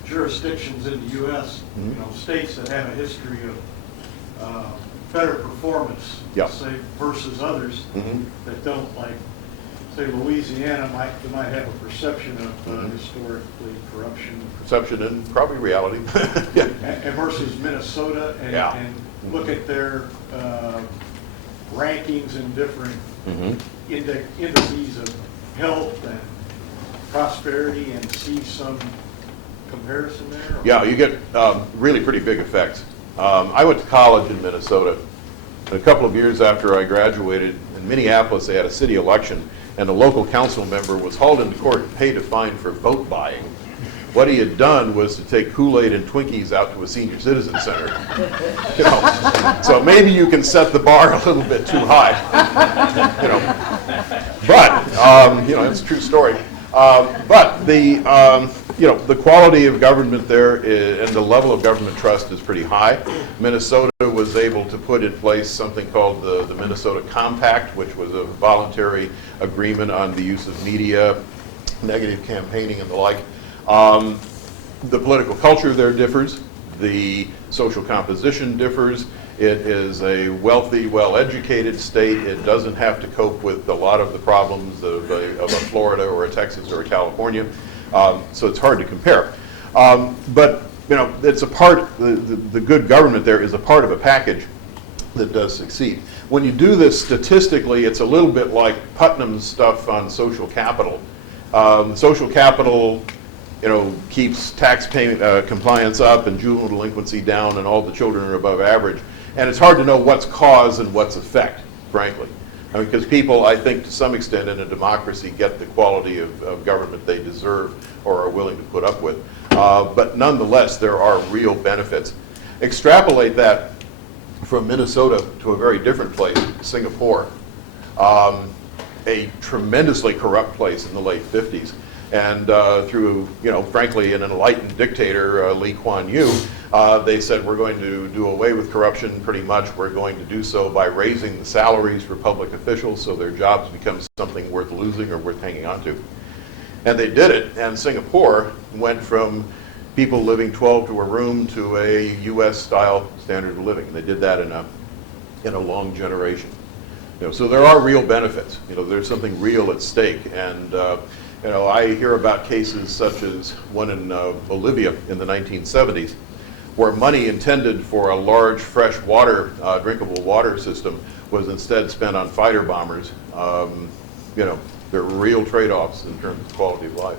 jurisdictions in the U.S., states that have a history of better performance, Yeah. say, versus others that don't, like, say, Louisiana might have a perception of historically corruption. Perception and probably reality. Yeah. And versus Minnesota, and look at their rankings in different indices of health and prosperity, and see some comparison there? Yeah, you get really pretty big effects. I went to college in Minnesota, and a couple of years after I graduated in Minneapolis, they had a city election, and a local council member was hauled into court and paid a fine for vote buying. What he had done was to take Kool-Aid and Twinkies out to a senior citizen center. So maybe you can set the bar a little bit too high. But it's a true story. But the quality of government there and the level of government trust is pretty high. Minnesota was able to put in place something called the Minnesota Compact, which was a voluntary agreement on the use of media, negative campaigning, and the like. The political culture there differs. The social composition differs. It is a wealthy, well-educated state. It doesn't have to cope with a lot of the problems of a Florida or a Texas or a California. So it's hard to compare. But it's a part. The good government there is a part of a package that does succeed. When you do this statistically, it's a little bit like Putnam's stuff on social capital. Social capital, keeps tax payment compliance up and juvenile delinquency down, and all the children are above average. And it's hard to know what's cause and what's effect, frankly. Because people, I think, to some extent in a democracy get the quality of government they deserve or are willing to put up with. But nonetheless, there are real benefits. Extrapolate that from Minnesota to a very different place, Singapore, a tremendously corrupt place in the late 50s. And through, frankly, an enlightened dictator, Lee Kuan Yew, They said we're going to do away with corruption pretty much. We're going to do so by raising the salaries for public officials so their jobs become something worth losing or worth hanging on to. And they did it, and Singapore went from people living 12 to a room to a US-style standard of living. They did that in a long generation. So there are real benefits. There's something real at stake. And I hear about cases such as one in Bolivia in the 1970s, where money intended for a large fresh water, drinkable water system was instead spent on fighter bombers. There are real trade-offs in terms of quality of life.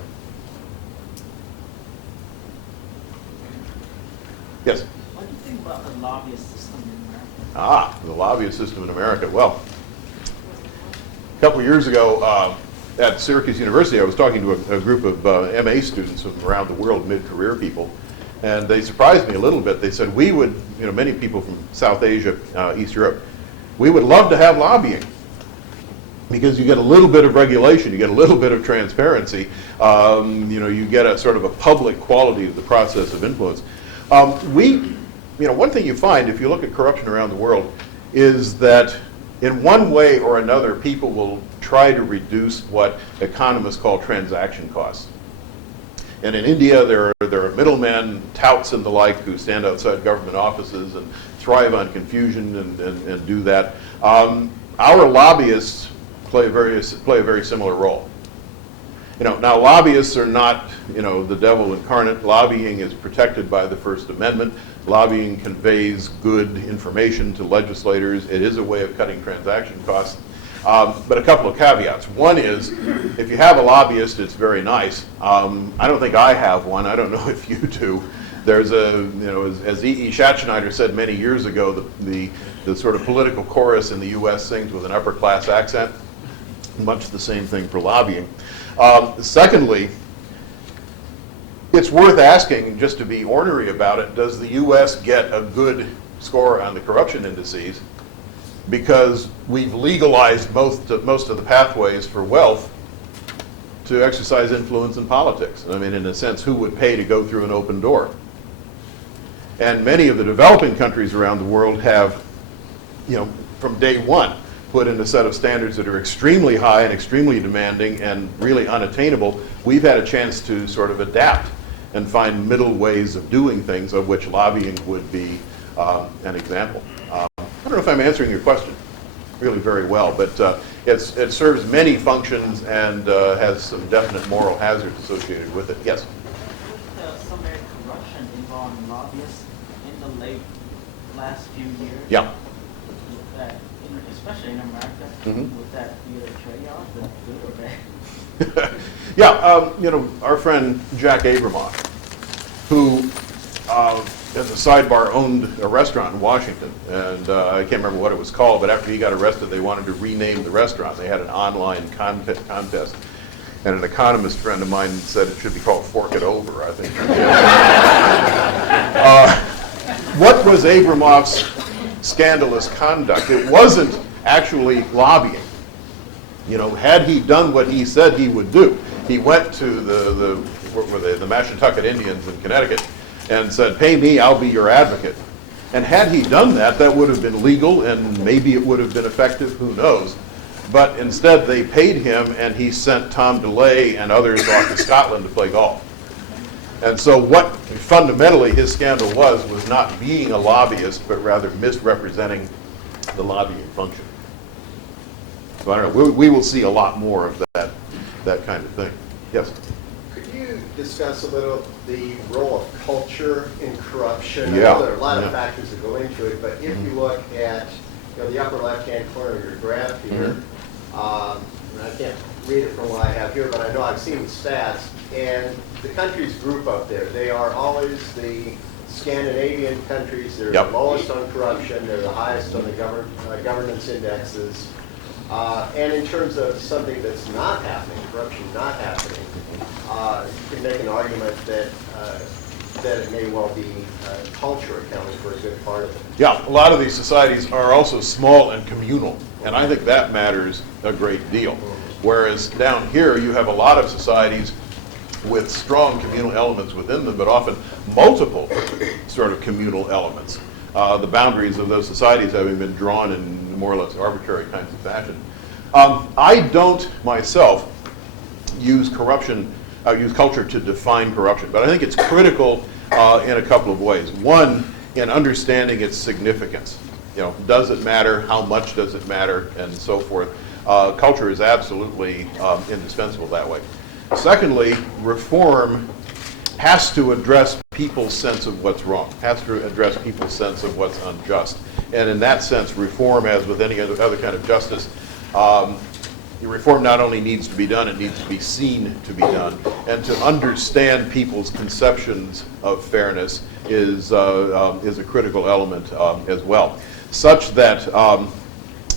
Yes? What do you think about the lobbyist system in America? The lobbyist system in America. Well, a couple of years ago at Syracuse University, I was talking to a group of MA students from around the world, mid-career people, and they surprised me a little bit. They said, we would, many people from South Asia, East Europe, we would love to have lobbying because you get a little bit of regulation, you get a little bit of transparency, you get a sort of a public quality to the process of influence. One thing you find if you look at corruption around the world is that in one way or another, people will try to reduce what economists call transaction costs. And in India, there are middlemen, touts and the like, who stand outside government offices and thrive on confusion and do that. Our lobbyists play a very similar role. Now lobbyists are not, the devil incarnate. Lobbying is protected by the First Amendment. Lobbying conveys good information to legislators. It is a way of cutting transaction costs. But a couple of caveats. One is, if you have a lobbyist, it's very nice. I don't think I have one. I don't know if you do. There's as E.E. Schatzschneider said many years ago, the sort of political chorus in the U.S. sings with an upper class accent. Much the same thing for lobbying. Secondly, it's worth asking, just to be ornery about it, does the U.S. get a good score on the corruption indices? Because we've legalized most of the pathways for wealth to exercise influence in politics. I mean, in a sense, who would pay to go through an open door? And many of the developing countries around the world have, from day one, put in a set of standards that are extremely high and extremely demanding and really unattainable. We've had a chance to sort of adapt and find middle ways of doing things, of which lobbying would be an example. I don't know if I'm answering your question really very well, but it serves many functions and has some definite moral hazards associated with it. Yes? With some very corruption involving lobbyists in the last few years. Yeah. That, especially in America, would that be a trade-off, good or bad? Yeah, our friend Jack Abramoff, who, as a sidebar, owned a restaurant in Washington, and I can't remember what it was called, but after he got arrested, they wanted to rename the restaurant. They had an online contest, and an economist friend of mine said it should be called Fork It Over, I think. What was Abramoff's scandalous conduct? It wasn't actually lobbying. Had he done what he said he would do, he went to the Mashantucket Indians in Connecticut and said, pay me, I'll be your advocate. And had he done that, that would have been legal and maybe it would have been effective, who knows. But instead they paid him and he sent Tom DeLay and others off to Scotland to play golf. And so what fundamentally his scandal was not being a lobbyist, but rather misrepresenting the lobbying function. So I don't know, we will see a lot more of that kind of thing. Yes? Could you discuss a little the role of culture in corruption? I Yeah. know there are a lot of factors that go into it, but if you look at the upper left-hand corner of your graph here, and I can't read it from what I have here, but I know I've seen the stats, and the countries group up there, they are always the Scandinavian countries. They're the lowest on corruption. They're the highest on the governance indexes. And in terms of something that's not happening, corruption not happening, you can make an argument that it may well be culture accounting for a good part of it. Yeah, a lot of these societies are also small and communal, and I think that matters a great deal. Whereas down here, you have a lot of societies with strong communal elements within them, but often multiple sort of communal elements. The boundaries of those societies having been drawn in more or less arbitrary kinds of fashion. I don't myself use culture to define corruption, but I think it's critical in a couple of ways. One, in understanding its significance. Does it matter? How much does it matter? And so forth. Culture is absolutely indispensable that way. Secondly, reform has to address people's sense of what's wrong, has to address people's sense of what's unjust. And in that sense, reform, as with any other kind of justice, reform not only needs to be done, it needs to be seen to be done. And to understand people's conceptions of fairness is a critical element as well. Such that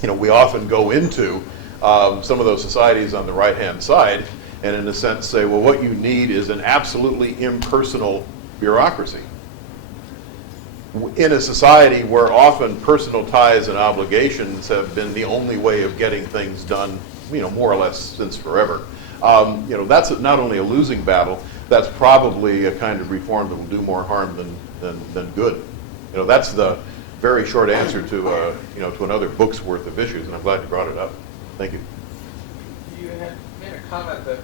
we often go into some of those societies on the right-hand side and in a sense say, well, what you need is an absolutely impersonal bureaucracy. In a society where often personal ties and obligations have been the only way of getting things done, more or less since forever, that's not only a losing battle, that's probably a kind of reform that will do more harm than good. That's the very short answer to another book's worth of issues, and I'm glad you brought it up. Thank you. You had made a comment that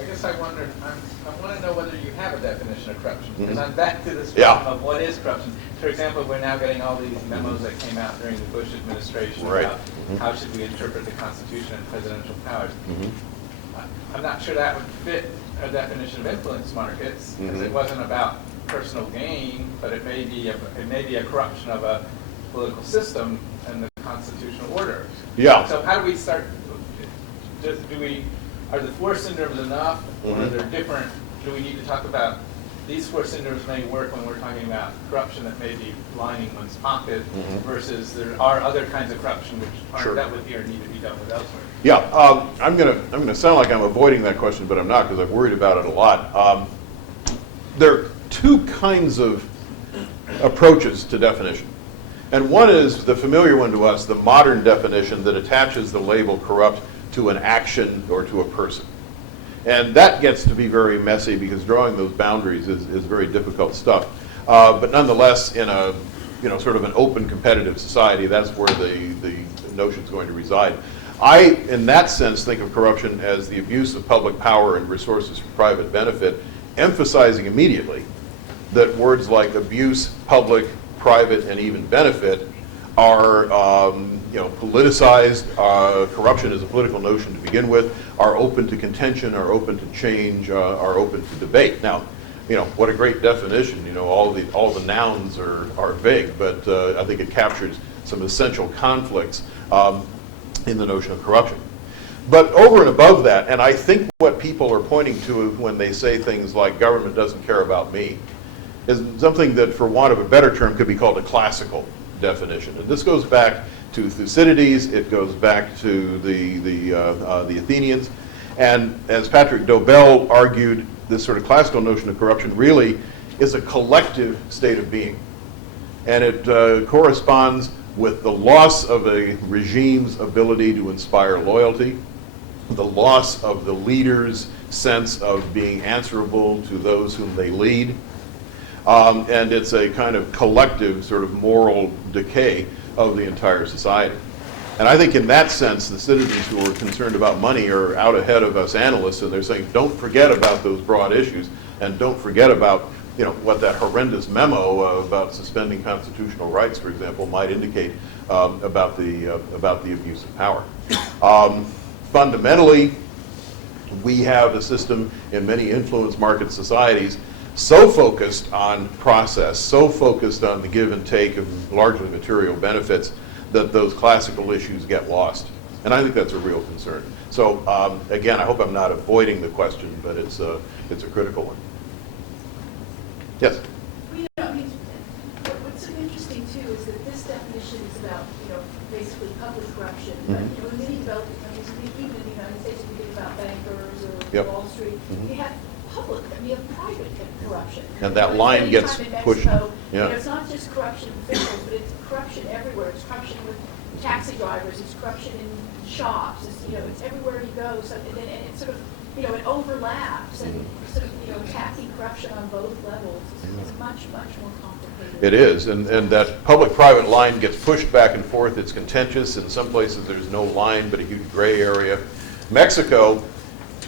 I guess I wondered, I want to know whether you have a definition of corruption, because I'm back to this problem of what is corruption. For example, we're now getting all these memos that came out during the Bush administration about how should we interpret the Constitution and presidential powers. I'm not sure that would fit a definition of influence markets, because it wasn't about personal gain, but it may be a corruption of a political system and the constitutional order. Yeah. So how do we start? Are the four syndromes enough, or are there different? Do we need to talk about these four syndromes may work when we're talking about corruption that may be lining one's pocket, versus there are other kinds of corruption which aren't dealt with here and need to be dealt with elsewhere? Yeah, I'm gonna sound like I'm avoiding that question, but I'm not, because I've worried about it a lot. There are two kinds of approaches to definition. And one is the familiar one to us, the modern definition that attaches the label corrupt to an action or to a person. And that gets to be very messy, because drawing those boundaries is very difficult stuff. But nonetheless, in a sort of an open competitive society, that's where the notion is going to reside. I, in that sense, think of corruption as the abuse of public power and resources for private benefit, emphasizing immediately that words like abuse, public, private, and even benefit are politicized. Corruption is a political notion to begin with, are open to contention, are open to change, are open to debate. Now, what a great definition. All the nouns are vague, but I think it captures some essential conflicts in the notion of corruption. But over and above that, and I think what people are pointing to when they say things like government doesn't care about me, is something that, for want of a better term, could be called a classical definition. And this goes back to Thucydides, it goes back to the Athenians, and as Patrick Dobell argued, this sort of classical notion of corruption really is a collective state of being. And it corresponds with the loss of a regime's ability to inspire loyalty, the loss of the leader's sense of being answerable to those whom they lead, and it's a kind of collective sort of moral decay of the entire society. And I think in that sense, the citizens who are concerned about money are out ahead of us analysts, and they're saying, don't forget about those broad issues, and don't forget about what that horrendous memo about suspending constitutional rights, for example, might indicate about the abuse of power. Fundamentally, we have a system in many influence market societies so focused on process, so focused on the give and take of largely material benefits, that those classical issues get lost. And I think that's a real concern. So again, I hope I'm not avoiding the question, but it's a critical one. Yes? What's so interesting too is that this definition is about, basically public corruption. But, in many developing countries, even in the United States, we think about bankers or Wall Street, you have public, you have private corruption. And that line gets pushed. It's not just corruption of officials, but it's corruption everywhere. It's corruption with taxi drivers. It's corruption in shops. It's everywhere you go. So and it's sort of it overlaps and sort of, attacking corruption on both levels is much, much more complicated. It is, and that public-private line gets pushed back and forth. It's contentious. In some places, there's no line, but a huge gray area. Mexico,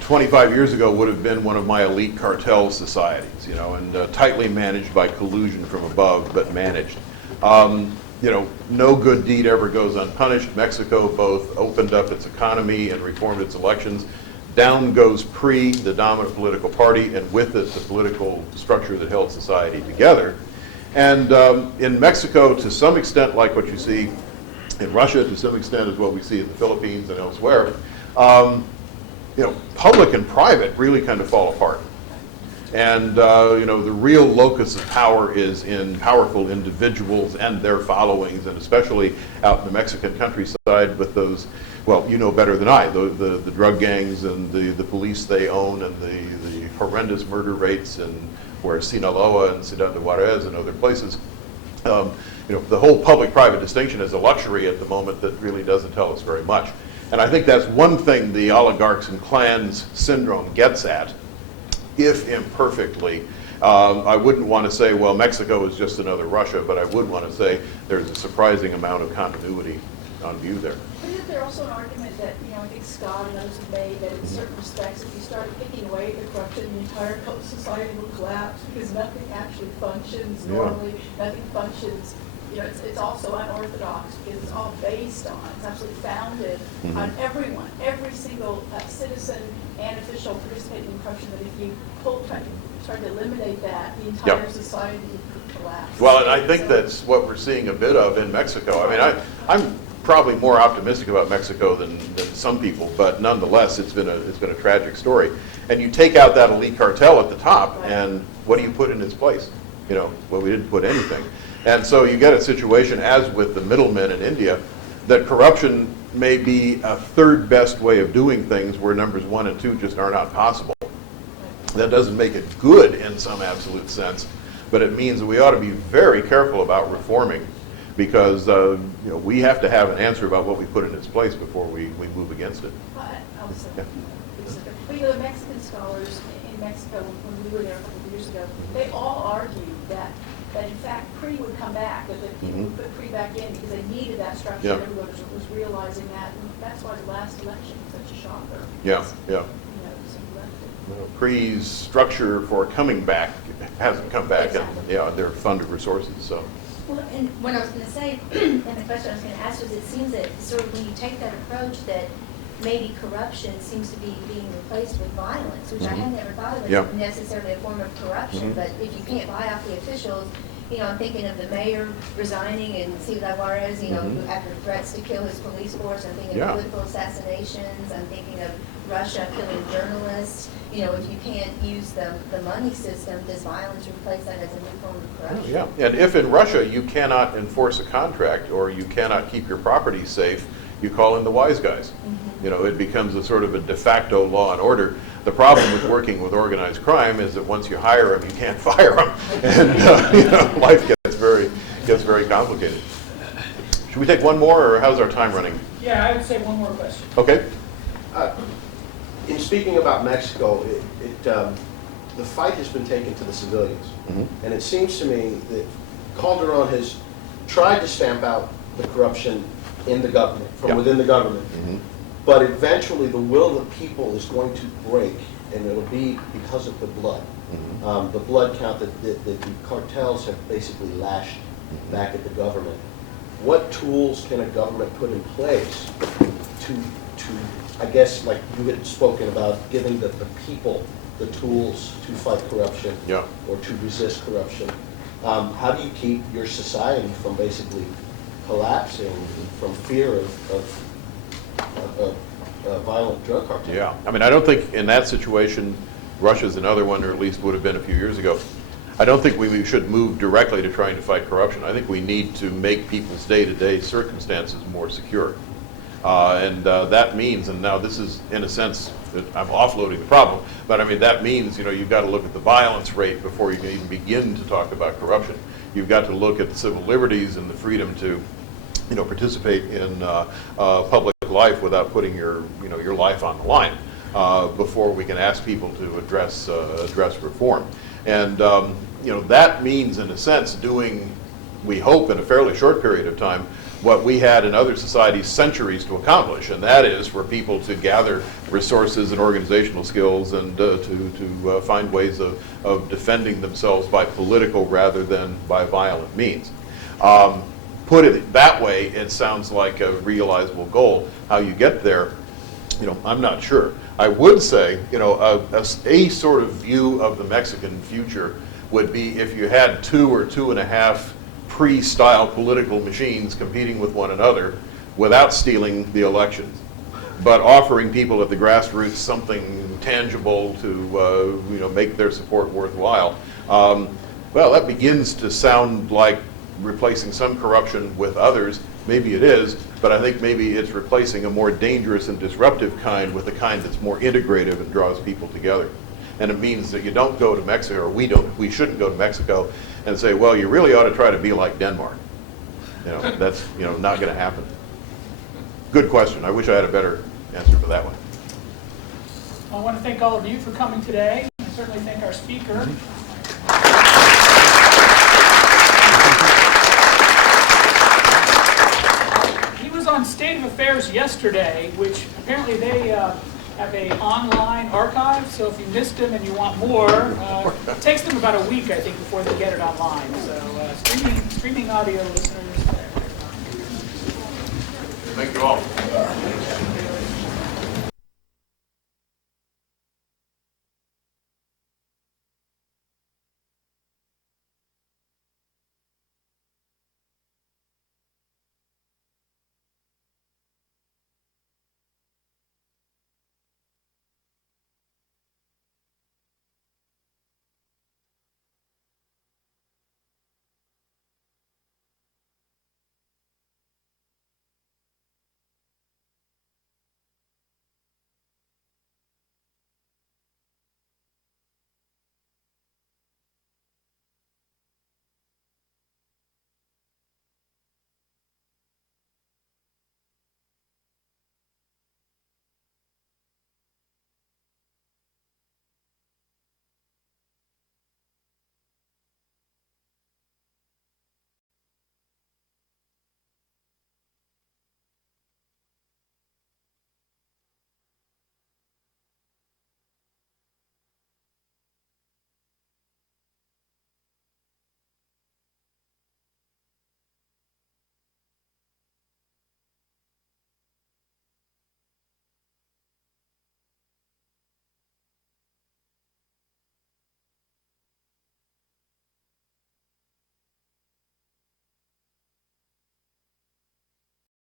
25 years ago, would have been one of my elite cartel societies, and tightly managed by collusion from above, but managed. No good deed ever goes unpunished. Mexico both opened up its economy and reformed its elections. Down goes PRI, the dominant political party, and with it, the political structure that held society together. And in Mexico, to some extent, like what you see in Russia, to some extent, is what we see in the Philippines and elsewhere, public and private really kind of fall apart. And, the real locus of power is in powerful individuals and their followings, and especially out in the Mexican countryside with those, well, you know better than I, the drug gangs and the police they own, and the horrendous murder rates, and where Sinaloa and Ciudad de Juarez and other places. The whole public-private distinction is a luxury at the moment that really doesn't tell us very much. And I think that's one thing the oligarchs and clans syndrome gets at, if imperfectly. I wouldn't want to say, well, Mexico is just another Russia, but I would want to say there's a surprising amount of continuity on view there. But isn't there also an argument that, I think Scott and others have made that in certain respects, if you start picking away at the corruption, the entire society will collapse because nothing actually functions normally, nothing functions. It's also unorthodox because it's all based on, it's absolutely founded on everyone, every single citizen and official participating in corruption, that if you try to eliminate that, the entire society would collapse. Well, and I think that's what we're seeing a bit of in Mexico. I mean, I'm probably more optimistic about Mexico than some people, but nonetheless, it's been a tragic story. And you take out that elite cartel at the top, and what do you put in its place? Well, we didn't put anything. And so you get a situation, as with the middlemen in India, that corruption may be a third best way of doing things where numbers 1 and 2 just are not possible. That doesn't make it good in some absolute sense, but it means that we ought to be very careful about reforming, because we have to have an answer about what we put in its place before we move against it. The Mexican scholars in Mexico, when we were there a couple of years ago, they all argued that in fact PRI would come back, that the people would put PRI back in because they needed that structure. Everyone was realizing that, and that's why the last election was such a shocker. PRI's structure for coming back hasn't come back, and they're funded resources. So. Well, and what I was going to say, and the question I was going to ask was, it seems that sort of when you take that approach that maybe corruption seems to be being replaced with violence, which I had never thought of as necessarily a form of corruption, but if you can't buy off the officials, I'm thinking of the mayor resigning in Ciudad Juarez, after threats to kill his police force. I'm thinking of political assassinations. I'm thinking of Russia killing journalists. If you can't use the money system, does violence replace that as a new form of corruption? And if in Russia you cannot enforce a contract or you cannot keep your property safe, you call in the wise guys. It becomes a sort of a de facto law and order. The problem with working with organized crime is that once you hire them, you can't fire them, and life gets very complicated. Should we take one more, or how's our time running? Yeah, I would say one more question. Okay. In speaking about Mexico, the fight has been taken to the civilians, and it seems to me that Calderon has tried to stamp out the corruption in the government, from within the government. But eventually the will of the people is going to break, and it'll be because of the blood. The blood count that the cartels have basically lashed back at the government. What tools can a government put in place to I guess, like you had spoken about, giving the people the tools to fight corruption or to resist corruption? How do you keep your society from basically collapsing from fear of violent drug cartels? I mean, I don't think in that situation, Russia's another one, or at least would have been a few years ago. I don't think we should move directly to trying to fight corruption. I think we need to make people's day-to-day circumstances more secure. And that means, and now this is in a sense that I'm offloading the problem, but I mean that means you've got to look at the violence rate before you can even begin to talk about corruption. You've got to look at the civil liberties and the freedom to participate in public life without putting your life on the line. before we can ask people to address reform. And that means, in a sense, doing, we hope, in a fairly short period of time, what we had in other societies centuries to accomplish, and that is for people to gather resources and organizational skills and to find ways of defending themselves by political rather than by violent means. Put it that way, it sounds like a realizable goal. How you get there, I'm not sure. I would say, a sort of view of the Mexican future would be if you had 2 or 2.5 pre-style political machines competing with one another without stealing the elections, but offering people at the grassroots something tangible to make their support worthwhile. Well, that begins to sound like replacing some corruption with others. Maybe it is, but I think maybe it's replacing a more dangerous and disruptive kind with a kind that's more integrative and draws people together. And it means that you don't go to Mexico, or we shouldn't go to Mexico and say, well, you really ought to try to be like Denmark. That's not going to happen. Good question. I wish I had a better answer for that one. I want to thank all of you for coming today. I certainly thank our speaker. He was on State of Affairs yesterday, which apparently they have an online archive, so if you missed him and you want more, it takes them about a week, I think, before they get it online. So streaming audio listeners. Thank you all.